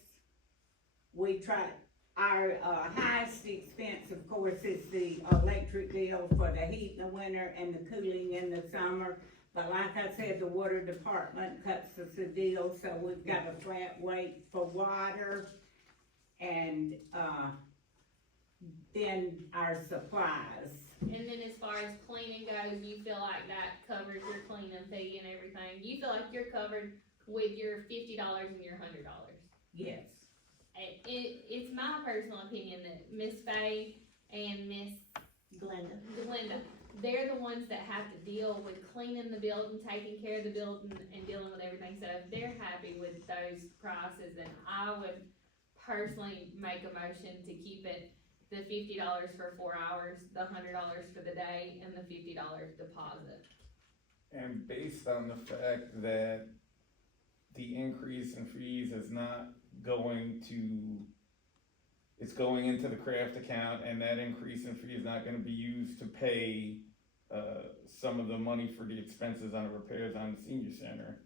we try, our highest expense, of course, is the electric bill for the heat in the winter and the cooling in the summer. But like I said, the water department cuts us a deal, so we've got a flat rate for water. And then our supplies. And then as far as cleaning goes, you feel like that covers your cleaning fee and everything? You feel like you're covered with your $50 and your $100? Yes. It's my personal opinion that Miss Faye and Miss Glenda, they're the ones that have to deal with cleaning the building, taking care of the building, and dealing with everything. So if they're happy with those prices, then I would personally make a motion to keep it the $50 for 4 hours, the $100 for the day, and the $50 deposit. And based on the fact that the increase in fees is not going to, it's going into the craft account, and that increase in fee is not gonna be used to pay some of the money for the expenses on the repairs on the senior center.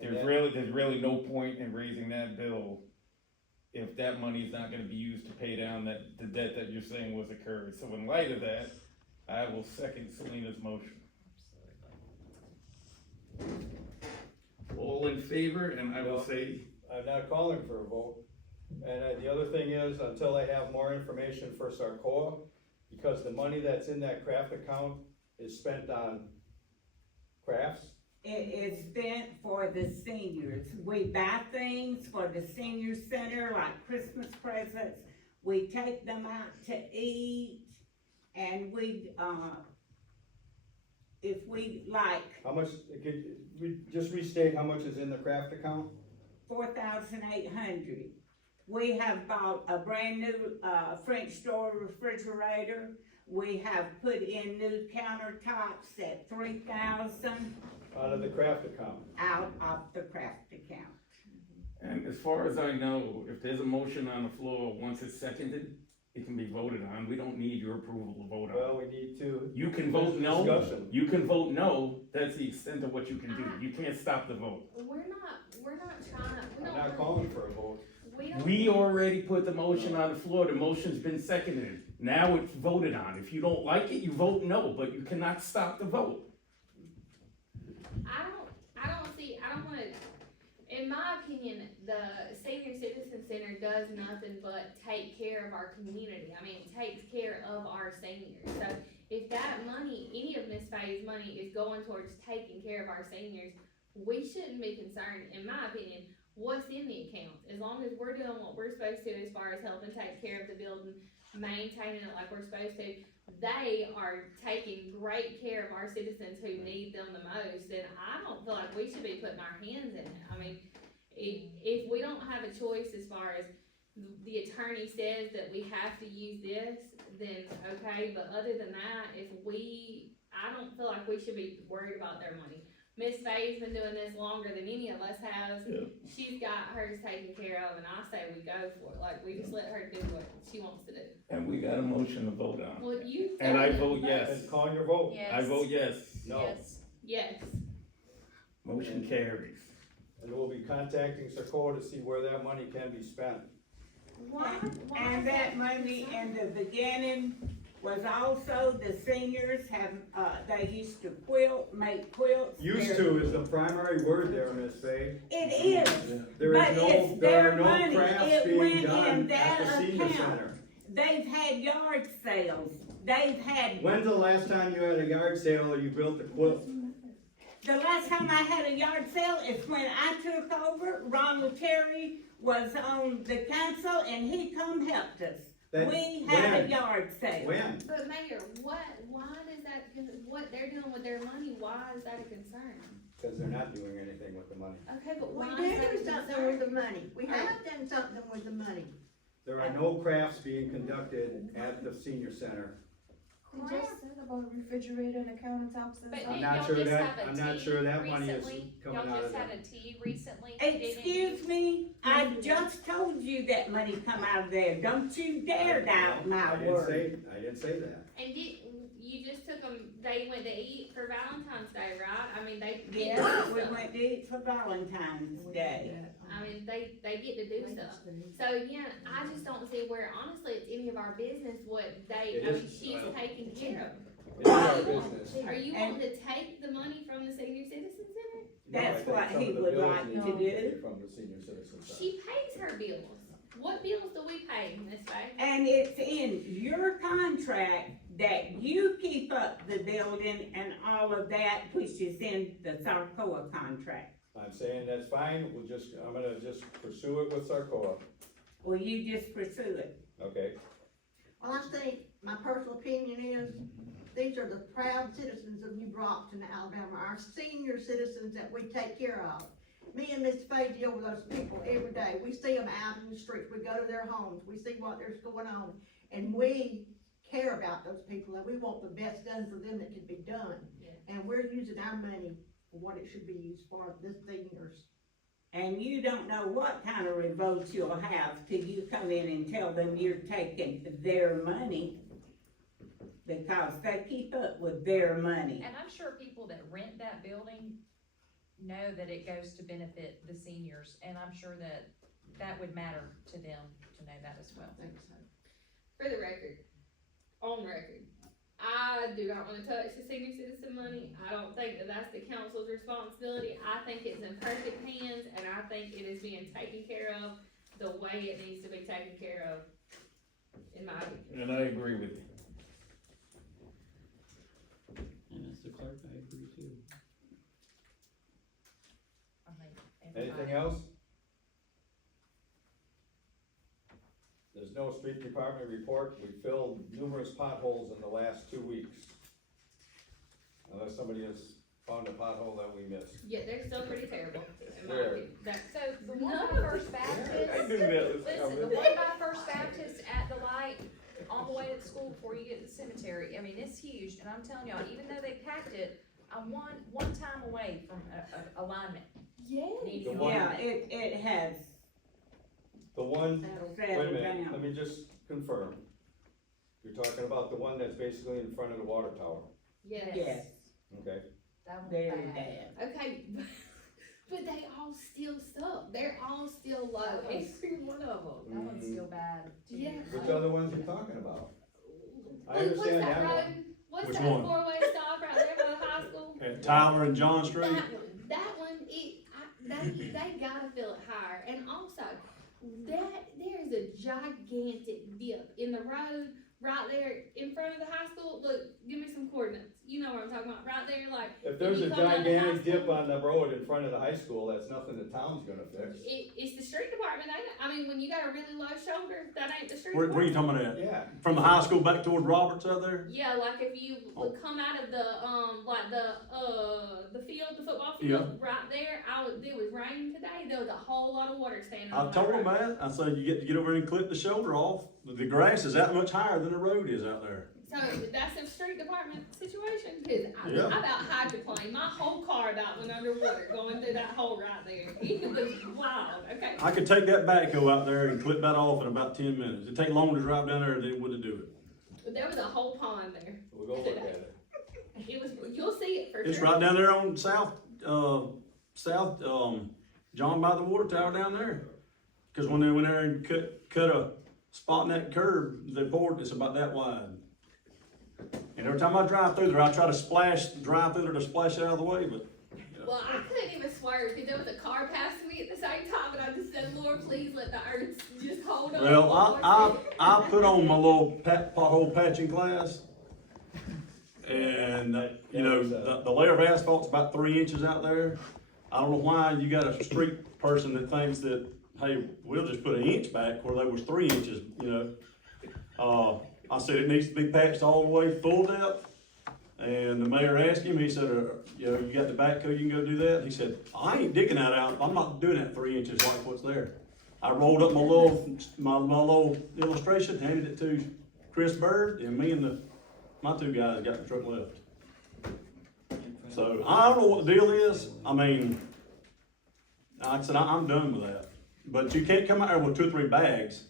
There's really no point in raising that bill if that money is not gonna be used to pay down the debt that you're saying was incurred. So in light of that, I will second Selena's motion. All in favor, and I will No. say, I'm not calling for a vote. And the other thing is, until I have more information for Sarcoa, because the money that's in that craft account is spent on crafts. It is spent for the seniors. We buy things for the senior center, like Christmas presents. We take them out to eat, and if we like How much, we just restate how much is in the craft account? 4,800. We have bought a brand new, French door refrigerator. We have put in new countertops at 3,000 Out of the craft account. out of the craft account. and as far as I know, if there's a motion on the floor, once it's seconded, it can be voted on. We don't need your approval to vote on. Well, we need to. You can vote no, Discussion. you can vote no, that's the extent of what you can do. You can't stop the vote. We're not trying, we I'm don't. not calling for a vote. We don't. We already put the motion on the floor, the motion's been seconded. Now it's voted on. If you don't like it, you vote no, but you cannot stop the vote. I don't wanna, in my opinion, the senior citizen center does nothing but take care of our community. I mean, it takes care of our seniors. So if that money, any of Miss Faye's money is going towards taking care of our seniors, we shouldn't be concerned, in my opinion, what's in the account. As long as we're doing what we're supposed to as far as helping take care of the building, maintaining it like we're supposed to, they are taking great care of our citizens who need them the most, then I don't feel like we should be putting our hands in it. I mean, if we don't have a choice as far as the attorney says that we have to use this, then okay, but other than that, I don't feel like we should be worried about their money. Miss Faye's been doing this longer than any of us has. Yeah. She's got hers taken care of, and I say we go for it, like, we just let her do what she wants to do. And we got a motion to vote on. Well, you. And I said it. vote yes. And call your vote. I vote yes. No. Yes. Motion carries. And we'll be contacting Sarcoa to see where that money can be spent. Why And is that money in the beginning was also the seniors have, they used to make quilts. Used to is the primary word there, Miss Faye. It is, There but is no, it's there their are no money. crafts It being went in done that at the senior account. center. They've had yard sales, they've had, When's the last time you had a yard sale or you built a quilt? the last time I had a yard sale is when I took over. Ronald Terry was on the council and he come helped us. That- We had a when? yard sale. When? But Mayor, why does that, what they're doing with their money, why is that a concern? Because they're not doing anything with the money. Okay, but We why do is that a do something concern? with the money. We have done something with the money. There are no crafts being conducted at the senior center. They just said about a refrigerator and a countertops and But stuff. I'm didn't not y'all sure just that- have a I'm not tea sure that money is recently? coming out Y'all of just there. had a tea recently, didn't you? Excuse me, I just told you that money come out of there. Don't you dare doubt my word. I didn't say that. And you just took them, they went to eat for Valentine's Day, right? I mean, they. Yeah, we went to eat for Valentine's Day. I mean, they get to do stuff. So again, I just don't see where honestly it's any of our business what It I mean, is, she's taking care of. It's our business. Are you And- wanting to take the money from the senior citizen center? No, I That's think what some he of the would bills like need to be do. paid From the senior citizen center. She pays her bills. What bills do we pay, Miss Faye? And it's in your contract that you keep up the building and all of that, which is in the Sarcoa contract. I'm saying that's fine, I'm gonna just pursue it with Sarcoa, Well, you just pursue it. okay? Well, I think, my personal opinion is, these are the proud citizens of New Brockton, Alabama, our senior citizens that we take care of. Me and Miss Faye deal with those people every day. We see them out in the streets, we go to their homes, we see what there's going on. And we care about those people, and we want the best done for them that can be done. Yeah. And we're using our money for what it should be used for, the seniors. And you don't know what kind of revolt you'll have till you come in and tell them you're taking their money, because they keep up with their money. And I'm sure people that rent that building know that it goes to benefit the seniors, and I'm sure that that would matter to them to know that as well. I think so. For the record, on record, I do not wanna touch the senior citizen money. I don't think that that's the council's responsibility. I think it's in perfect hands, and I think it is being taken care of the way it needs to be taken care of, in my opinion. And I agree with you. And as the clerk, I agree too. I think Anything else? There's no street department report. We filled numerous potholes in the last 2 weeks. Unless somebody has found a pothole that we missed. Yeah, they're still pretty terrible, in my Where? opinion. That's, So the one by First Baptist, I knew that was listen, the coming. one by First Baptist at the light, on the way to the school before you get to the cemetery, I mean, it's huge, and I'm telling y'all, even though they packed it, I'm one time away from a alignment, yeah. needing The one- Yeah, alignment. it has The one, wait a settled minute, down. let me just confirm. You're talking about the one that's basically in front of the water tower, Yes. Yes, okay? That one's very bad. bad. Okay, but they all still suck. They're all still low. Every one of them. That one's still bad. too. Yeah. Which other ones you talking about? I What's understand that that road? one. What's Which that one? four-way stop right there by the high school? At Tyler and John Street? That one, they gotta fill it higher. And also, there is a gigantic dip in the road right there in front of the high school. Look, give me some coordinates. You know what I'm talking about, right there, like. If there's you a come out of the high gigantic dip school- on the road in front of the high school, that's nothing the town's gonna fix. It's the street department, ain't it? I mean, when you got a really low shoulder, that ain't the street Where are you department. talking about at? Yeah, From the high school back toward Roberts out there? Yeah, like if you would come out of the, like the field, the football field, right there, it was raining today, there was a whole lot of water standing on I that told road. him that, I said, you get over and clip the shoulder off, the grass is that much higher than the road is out there. So that's a street department situation, cause Yeah. I about hydroplaned, my whole car about went underwater going through that hole right there. It was wild, okay? I could take that backhoe out there and clip that off in about 10 minutes. It'd take longer to drive down there than it would to do it. But there was a whole pond there. we'll go look at it. It was, you'll see it for sure. It's right down there on South, John by the water tower down there. Cause when they went there and cut a spot in that curb, they poured, it's about that wide. And every time I drive through there, I try to drive through there to splash it out of the way, but. Well, I couldn't even swerve because there was a car passing me at the same time, and I just said, Lord, please let the earth just hold on. Well, I put on my little pothole patching class. And, you know, the layer of asphalt's about 3 inches out there. I don't know why you got a street person that thinks that, hey, we'll just put an inch back where there was 3 inches, you know. I said it needs to be patched all the way full depth. And the mayor asked him, he said, you know, you got the backhoe, you can go do that? He said, I ain't digging that out, I'm not doing that 3 inches like what's there. I rolled up my little illustration, handed it to Chris Byrd, and me and my two guys got the truck left. So, I don't know what the deal is, I mean, like I said, I'm done with that. But you can't come out there with 2 or 3 bags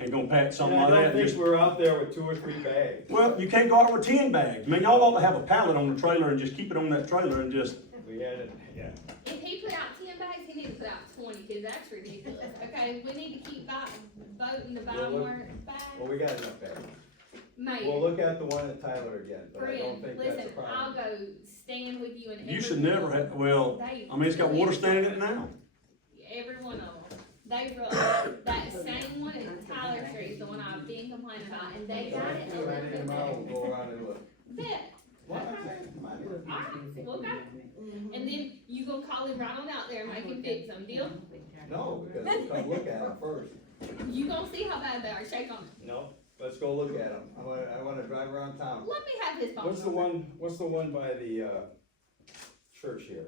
and gonna patch something Yeah, I like don't that. think Just- we're out there with 2 or 3 bags. Well, you can't go out with 10 bags. I mean, y'all ought to have a pallet on the trailer and just keep it on that trailer and just, We had it, yeah. If he put out 10 bags, he need to put out 20, cause that's ridiculous, okay? We need to keep voting to buy Well, look- more bags. Well, we got enough bags. Mayor, We'll look at the one at Tyler again, but I don't friend, think that's a listen, I'll problem. go stand with you in every. you should never have, well, I mean, it's got water standing in it now. Every one of them. They run, that same one in Tyler Street, the one I've been complaining about, and they got it a little bit better. We'll go around and look. Bet. What? Alright, okay. And then you gonna call him right on out there and make him fix them, deal? No, because we'll come look at them first. You gonna see how bad they are, shake on it. No, let's go look at them. I wanna drive around town. Let me have his phone What's the number. what's the one by the, church here?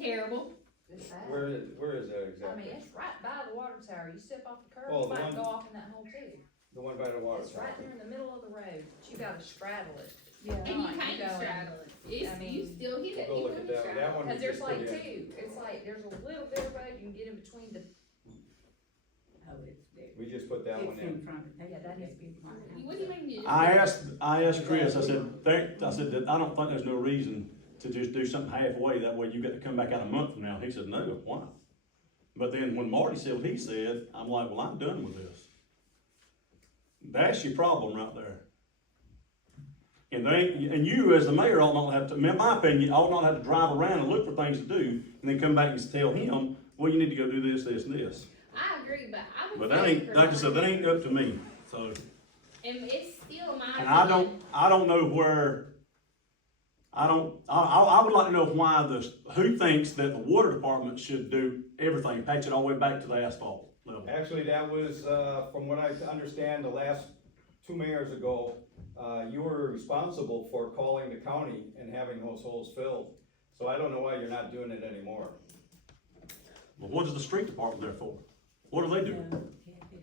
Terrible. It's bad. Where is that I mean, exactly? it's right by the water tower, you step off the curb, Oh, you the might one- go off in that hole too. The one by the water It's tower. right there in the middle of the road, but you gotta straddle it. And you Right, can't go in. straddle it. It's, I mean, you still hit it, Go you look at couldn't that, straddle that it. one we Cause there's just put like in. two, it's like, there's a little bit of road, you can get in between the, Oh, it's there. We just put that one It's in. in front of. yeah, that needs to be. What do you mean you just? I asked Chris, I said, that I don't think there's no reason to just do something halfway, that way you got to come back out a month from now. He said, no, why? But then when Marty said what he said, I'm like, well, I'm done with this. That's your problem right there. And they ain't, and you as the mayor ought not have to, in my opinion, ought not have to drive around and look for things to do, and then come back and tell him, well, you need to go do this, this, and this. I agree, but I would. But that say ain't, for like I said, that one- ain't up to me, so. And it's still my. And I don't know where, I would like to know why who thinks that the water department should do everything, patch it all the way back to the asphalt level. Actually, that was, from what I understand, the last 2 mayors ago, you were responsible for calling the county and having those holes filled. So I don't know why you're not doing it anymore. Well, what is the street department there for? What do they do?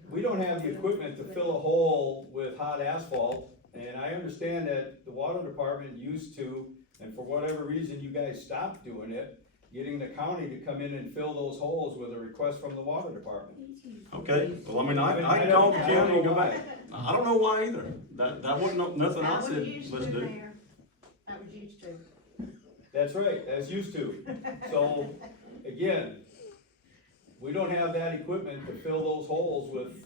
We don't have the equipment to fill a hole with hot asphalt, and I understand that the water department used to, and for whatever reason you guys stopped doing it, getting the county to come in and fill those holes with a request from the water department. Okay, well, I mean, I can call the county and go back. I don't know why either. That wasn't nothing I That was said, used let's to, do. Mayor. That was used to. That's right, that's used to. So, again, we don't have that equipment to fill those holes with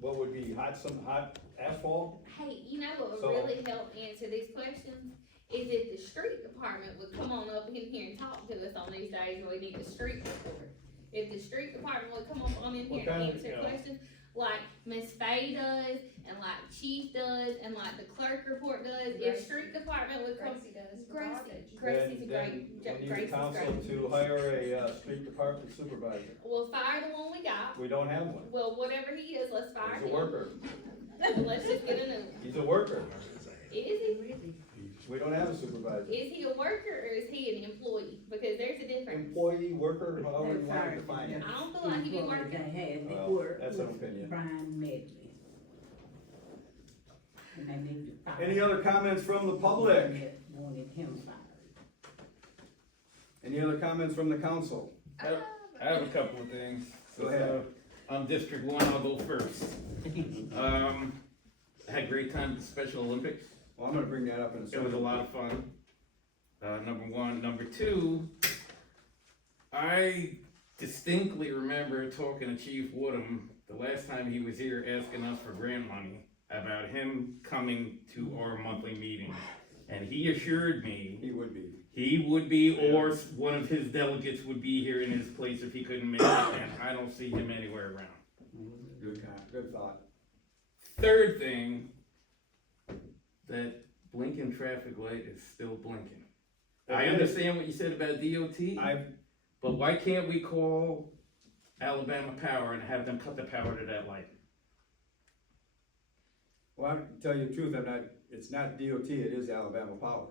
what would be some hot asphalt. Hey, you know what would So- really help answer these questions? Is if the street department would come on up in here and talk to us on these days when we need a street report. If the street department would come up on in here What kind and of, answer you know? questions, like Miss Faye does, and like Chief does, and like the clerk report does, if street department would come. Gracie does for Gracie, garbage. Gracie's a Then great, we need Gracie's council great. to hire a street department supervisor. Well, fire the one we got, We don't have one. well, whatever he is, let's fire He's him. a worker. Let's just get a new one. He's a worker. Is he? We don't have a supervisor. Is he a worker or is he an employee? Because there's a difference. Employee, worker, however you want to define it. I don't feel like he be working. Well, that's an opinion. Brian Medley. And they need to fire. Any other comments from the public? Wanted him fired. Any other comments from the council? I have a couple of things. Go ahead. On District 1, I'll go first. I had a great time at the Special Olympics. Well, I'm gonna bring that up in a It second. was a lot of fun. Number one. Number two, I distinctly remember talking to Chief Woodham the last time he was here asking us for grant money about him coming to our monthly meetings. And he assured me He would be. he would be, or one of his delegates would be here in his place if he couldn't make it, and I don't see him anywhere around. Good thought. Third thing, that blinking traffic light is still blinking. I understand what you said about DOT, but why can't we call Alabama Power and have them cut the power to that light? Well, I tell you the truth, it's not DOT, it is Alabama Power.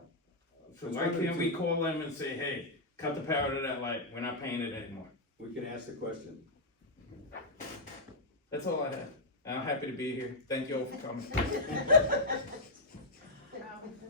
So It's why one of the can't we two. call them and say, hey, cut the power to that light, we're not paying it anymore? We can ask the question. That's all I have. I'm happy to be here. Thank you all for coming.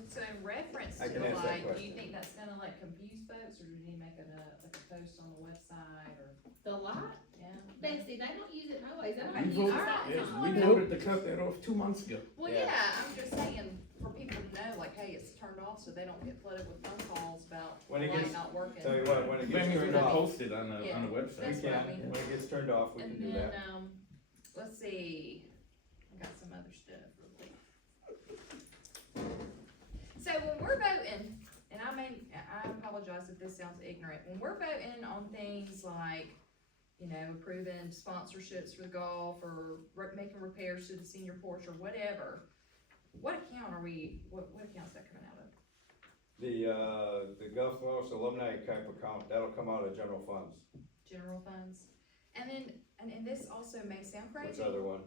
So in reference I to can the answer that light, do you question. think that's gonna like confuse folks, or do you need to make like a post on the website, or, The lot, yeah? Bessie, they don't use it no ways, they We don't use voted, it. yes, we voted to cut that off 2 months ago. Well, Yeah. yeah, I'm just saying, for people to know, like, hey, it's turned off, so they don't get flooded with phone calls about When the it light gets- not working. Tell you what, when it gets Maybe we turned can off, post it on the Yeah, website. we that's what I can, mean. when it gets turned off, we can And do then, that. let's see, I got some other stuff real quick. So when we're voting, and I apologize if this sounds ignorant, when we're voting on things like, you know, approving sponsorships for the golf, or making repairs to the senior porch, or whatever, what account are we, what account's that coming out of? The Gulf Coast Alumni type account, that'll come out of general funds. General funds? And then, and this also may sound What's crazy, the other one?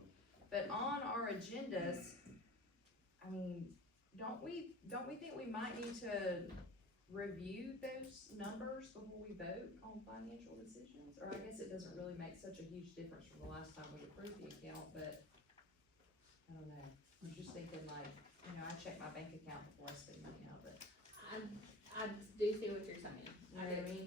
but on our agendas, I mean, don't we think we might need to review those numbers before we vote on financial decisions? Or I guess it doesn't really make such a huge difference from the last time we approved the account, but I don't know. I was just thinking like, you know, I check my bank account before I spend money out of it. I do see what you're saying, You know what I mean?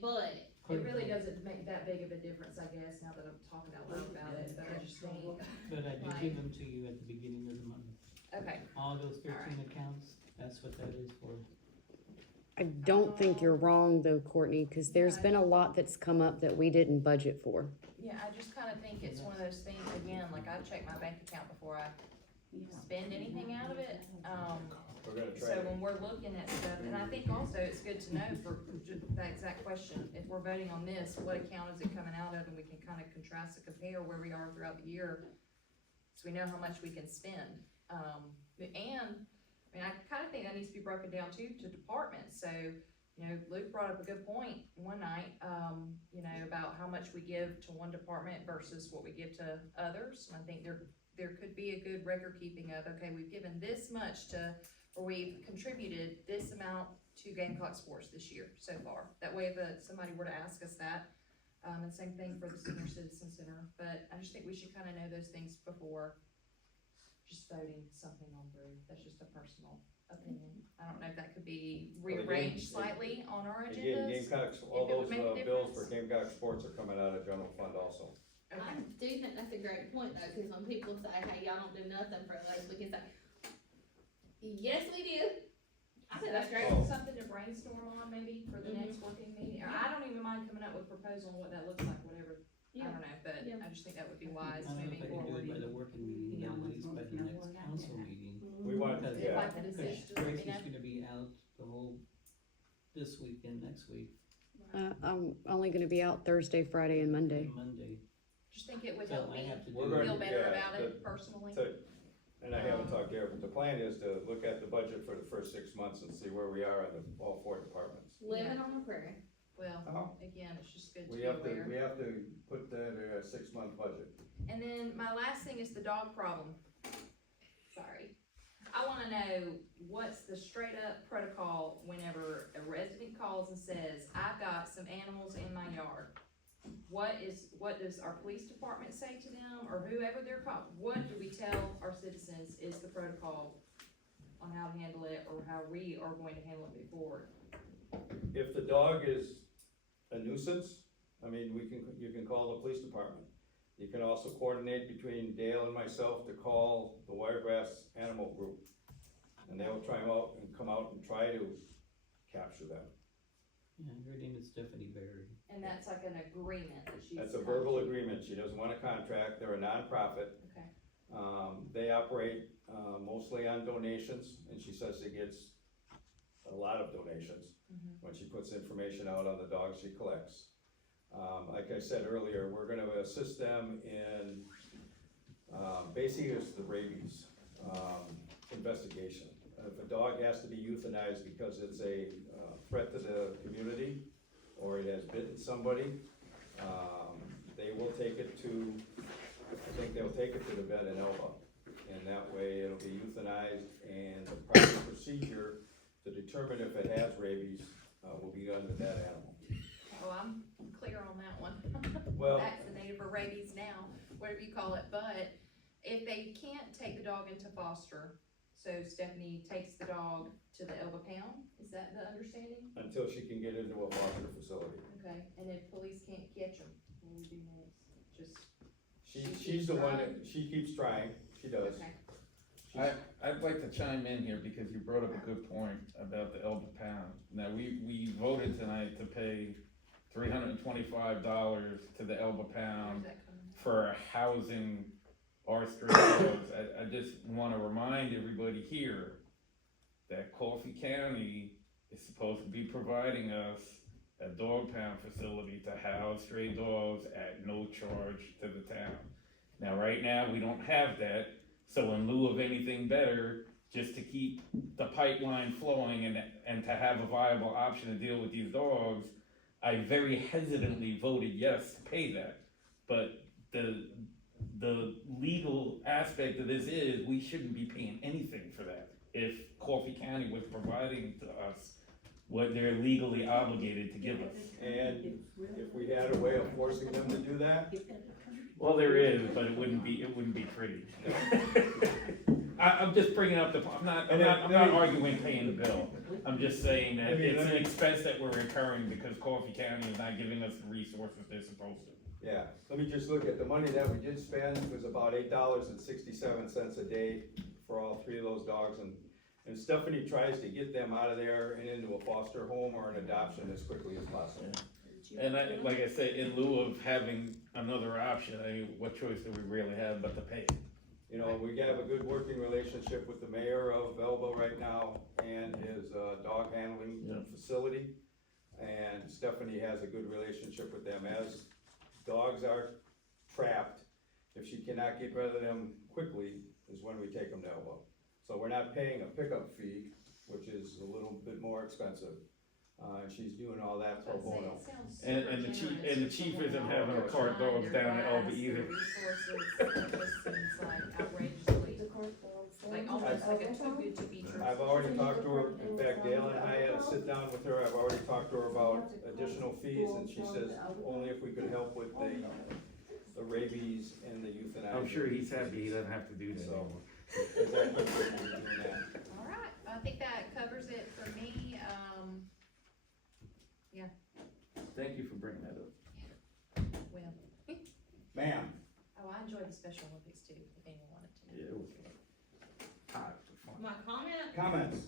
but, It really doesn't make that big of a difference, I guess, now that I'm talking out loud about it, but I just think, But I did give them to you at the beginning of the month. okay. All those Alright. 13 accounts, that's what that is for. I don't think you're wrong though, Courtney, cause there's been a lot that's come up that we didn't budget for. Yeah, I just kinda think it's one of those things, again, like I check my bank account before I spend anything out of it. We're gonna try So to. when we're looking at stuff, and I think also it's good to know for that exact question, if we're voting on this, what account is it coming out of, and we can kind of contrast and compare where we are throughout the year, so we know how much we can spend. And, I mean, I kind of think that needs to be broken down too to departments, so, you know, Luke brought up a good point one night, you know, about how much we give to one department versus what we give to others, and I think there could be a good record keeping of, okay, we've given this much to, or we've contributed this amount to Gamecock Sports this year so far. That way, if somebody were to ask us that, and same thing for the Senior Citizen Center, but I just think we should kind of know those things before just voting something on through. That's just a personal opinion. I don't know if that could be rearranged slightly on our Again, agendas. Gamecocks, all If it would those make a bills for difference. Gamecock Sports are coming out of general fund also. I do think that's a great point though, cause when people say, hey, y'all don't do nothing for us, we can say, yes, we do. I think that's great. Oh. Something to brainstorm on maybe for the next working meeting, or I don't even mind coming up with a proposal on what that looks like, whatever. I don't know, but Yeah. I just think that would be wise I don't know moving if I can do forward. it by the working meeting, Yeah. but at least by the next council meeting. We want, Because- yeah, Like the decision, you Gracie's know? gonna be out the whole, this week and next week, I'm only gonna be out Thursday, Friday, and Monday. Monday. Just think it would So help I me have to do. We're gonna- feel better yeah, about the- it personally. and I haven't talked to her, but the plan is to look at the budget for the first 6 months and see where we are in all 4 departments. Living on the prairie. Well, Oh. again, it's just good to We be have to, aware. we have to put that in a 6-month budget. And then my last thing is the dog problem. Sorry. I wanna know what's the straight up protocol whenever a resident calls and says, I've got some animals in my yard. What does our police department say to them, or whoever they're called? What do we tell our citizens is the protocol on how to handle it, or how we are going to handle it moving forward? If the dog is a nuisance, I mean, you can call the police department. You can also coordinate between Dale and myself to call the Wiregrass Animal Group. And they'll come out and try to capture them. Yeah, her name is Stephanie Byrd. And that's like an agreement that she's. That's a verbal agreement, she doesn't want a contract, they're a nonprofit. Okay. They operate, mostly on donations, and she says she gets a lot of donations when she puts information out on the dogs she collects. Like I said earlier, we're gonna assist them in, basically it's the rabies, investigation. If a dog has to be euthanized because it's a, threat to the community, or it has bitten somebody, they will take it to, I think they'll take it to the vet in Elba. And that way it'll be euthanized, and the proper procedure to determine if it has rabies, will be done with that animal. Oh, I'm clear on that one. Well- Vaccinated for rabies now, whatever you call it, but if they can't take the dog into foster, so Stephanie takes the dog to the Elba pound, is that the understanding? Until she can get into a foster facility. Okay, and if police can't catch them, what do we do next? Just, She's the one that, she keeps trying, she does. okay, I'd like to chime in here because you brought up a good point about the Elba pound. Now, we voted tonight to pay $325 to the Elba pound where's that coming? for housing our stray dogs. I just wanna remind everybody here that Coffee County is supposed to be providing us a dog pound facility to house stray dogs at no charge to the town. Now, right now, we don't have that, so in lieu of anything better, just to keep the pipeline flowing and to have a viable option to deal with these dogs, I very hesitantly voted yes to pay that. But the legal aspect of this is, we shouldn't be paying anything for that. If Coffee County was providing to us what they're legally obligated to give us. And if we had a way of forcing them to do that, Well, there is, but it wouldn't be pretty. I'm just bringing up I'm not arguing paying the bill. I'm just saying that it's an expense that we're incurring because Coffee County is not giving us the resources they're supposed to. yeah, let me just look at the money that we did spend, was about $8.67 a day for all 3 of those dogs, and Stephanie tries to get them out of there and into a foster home or an adoption as quickly as possible. And like I say, in lieu of having another option, what choice do we really have but to pay? You know, we have a good working relationship with the mayor of Belleville right now and his, dog handling facility. And Stephanie has a good relationship with them. As dogs are trapped, if she cannot get rid of them quickly, is when we take them to Elbow. So we're not paying a pickup fee, which is a little bit more expensive. And she's doing all that pro bono. And the chief isn't having a cart dogs down at LB either. Like almost like a too good to be true. I've already talked to her, in fact, Dale and I had a sit down with her, I've already talked to her about additional fees, and she says only if we could help with the rabies and the euthanasia. I'm sure he's happy he doesn't have to do that So, anymore. exactly, we're doing that. Alright, I think that covers it for me, Thank you for bringing that up. well, Ma'am, oh, I enjoyed the Special Olympics too, if anyone wanted to know. Yeah, it was hot, fun. My comment, comments?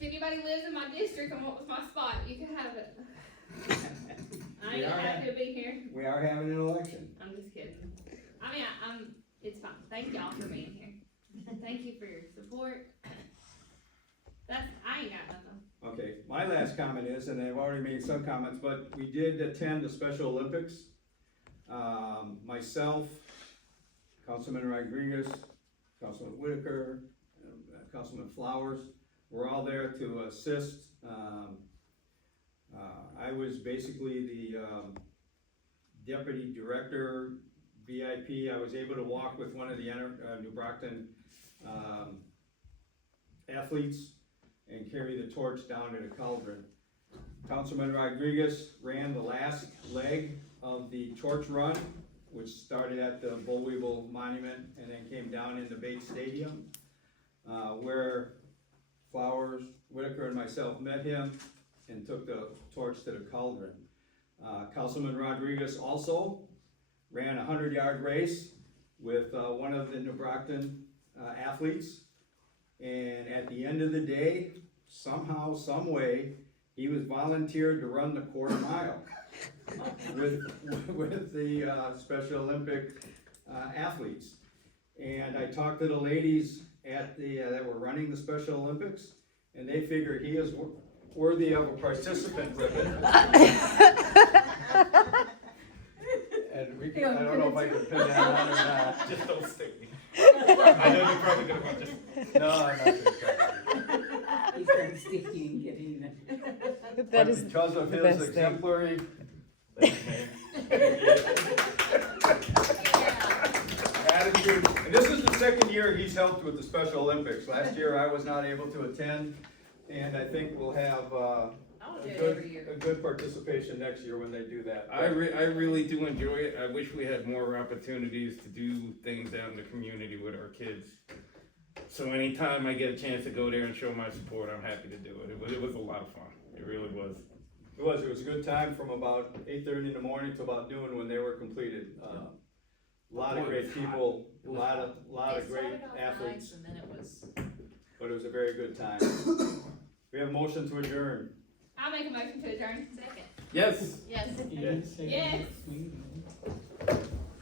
if anybody lives in my district and wants my spot, you can have it. I ain't happy to be here. We are having an election. I'm just kidding. I mean, it's fine. Thank y'all for being here. Thank you for your support. I ain't got nothing. Okay, my last comment is, and I've already made some comments, but we did attend the Special Olympics. Myself, Councilman Rodriguez, Councilman Whitaker, Councilman Flowers, we're all there to assist. I was basically the deputy director, VIP. I was able to walk with one of the New Brockton athletes and carry the torch down to the cauldron. Councilman Rodriguez ran the last leg of the torch run, which started at the Bullweevil Monument and then came down into Bates Stadium, where Flowers, Whitaker, and myself met him and took the torch to the cauldron. Councilman Rodriguez also ran a 100-yard race with one of the New Brockton athletes. And at the end of the day, somehow, some way, he was volunteered to run the quarter mile with the Special Olympic athletes. And I talked to the ladies at that were running the Special Olympics, and they figured he is worthy of a participant ribbon. And we can, I don't know if I can pin that on or not. Just don't stick me. I know you're probably gonna want to. No, I'm not gonna try. He's gonna stick you and get in there. But because of his exemplary attitude, and this is the second year he's helped with the Special Olympics. Last year I was not able to attend, and I think we'll have a good participation next year when they do that. I really do enjoy it. I wish we had more opportunities to do things out in the community with our kids. So anytime I get a chance to go there and show my support, I'm happy to do it. It was a lot of fun. It really was. It was a good time from about 8:30 in the morning to about noon when they were completed. A lot of great people, a lot of great athletes, And then it was. but it was a very good time. We have a motion to adjourn. I'll make a motion to adjourn. Second. Yes. Yes. Yes. Yes. Yes.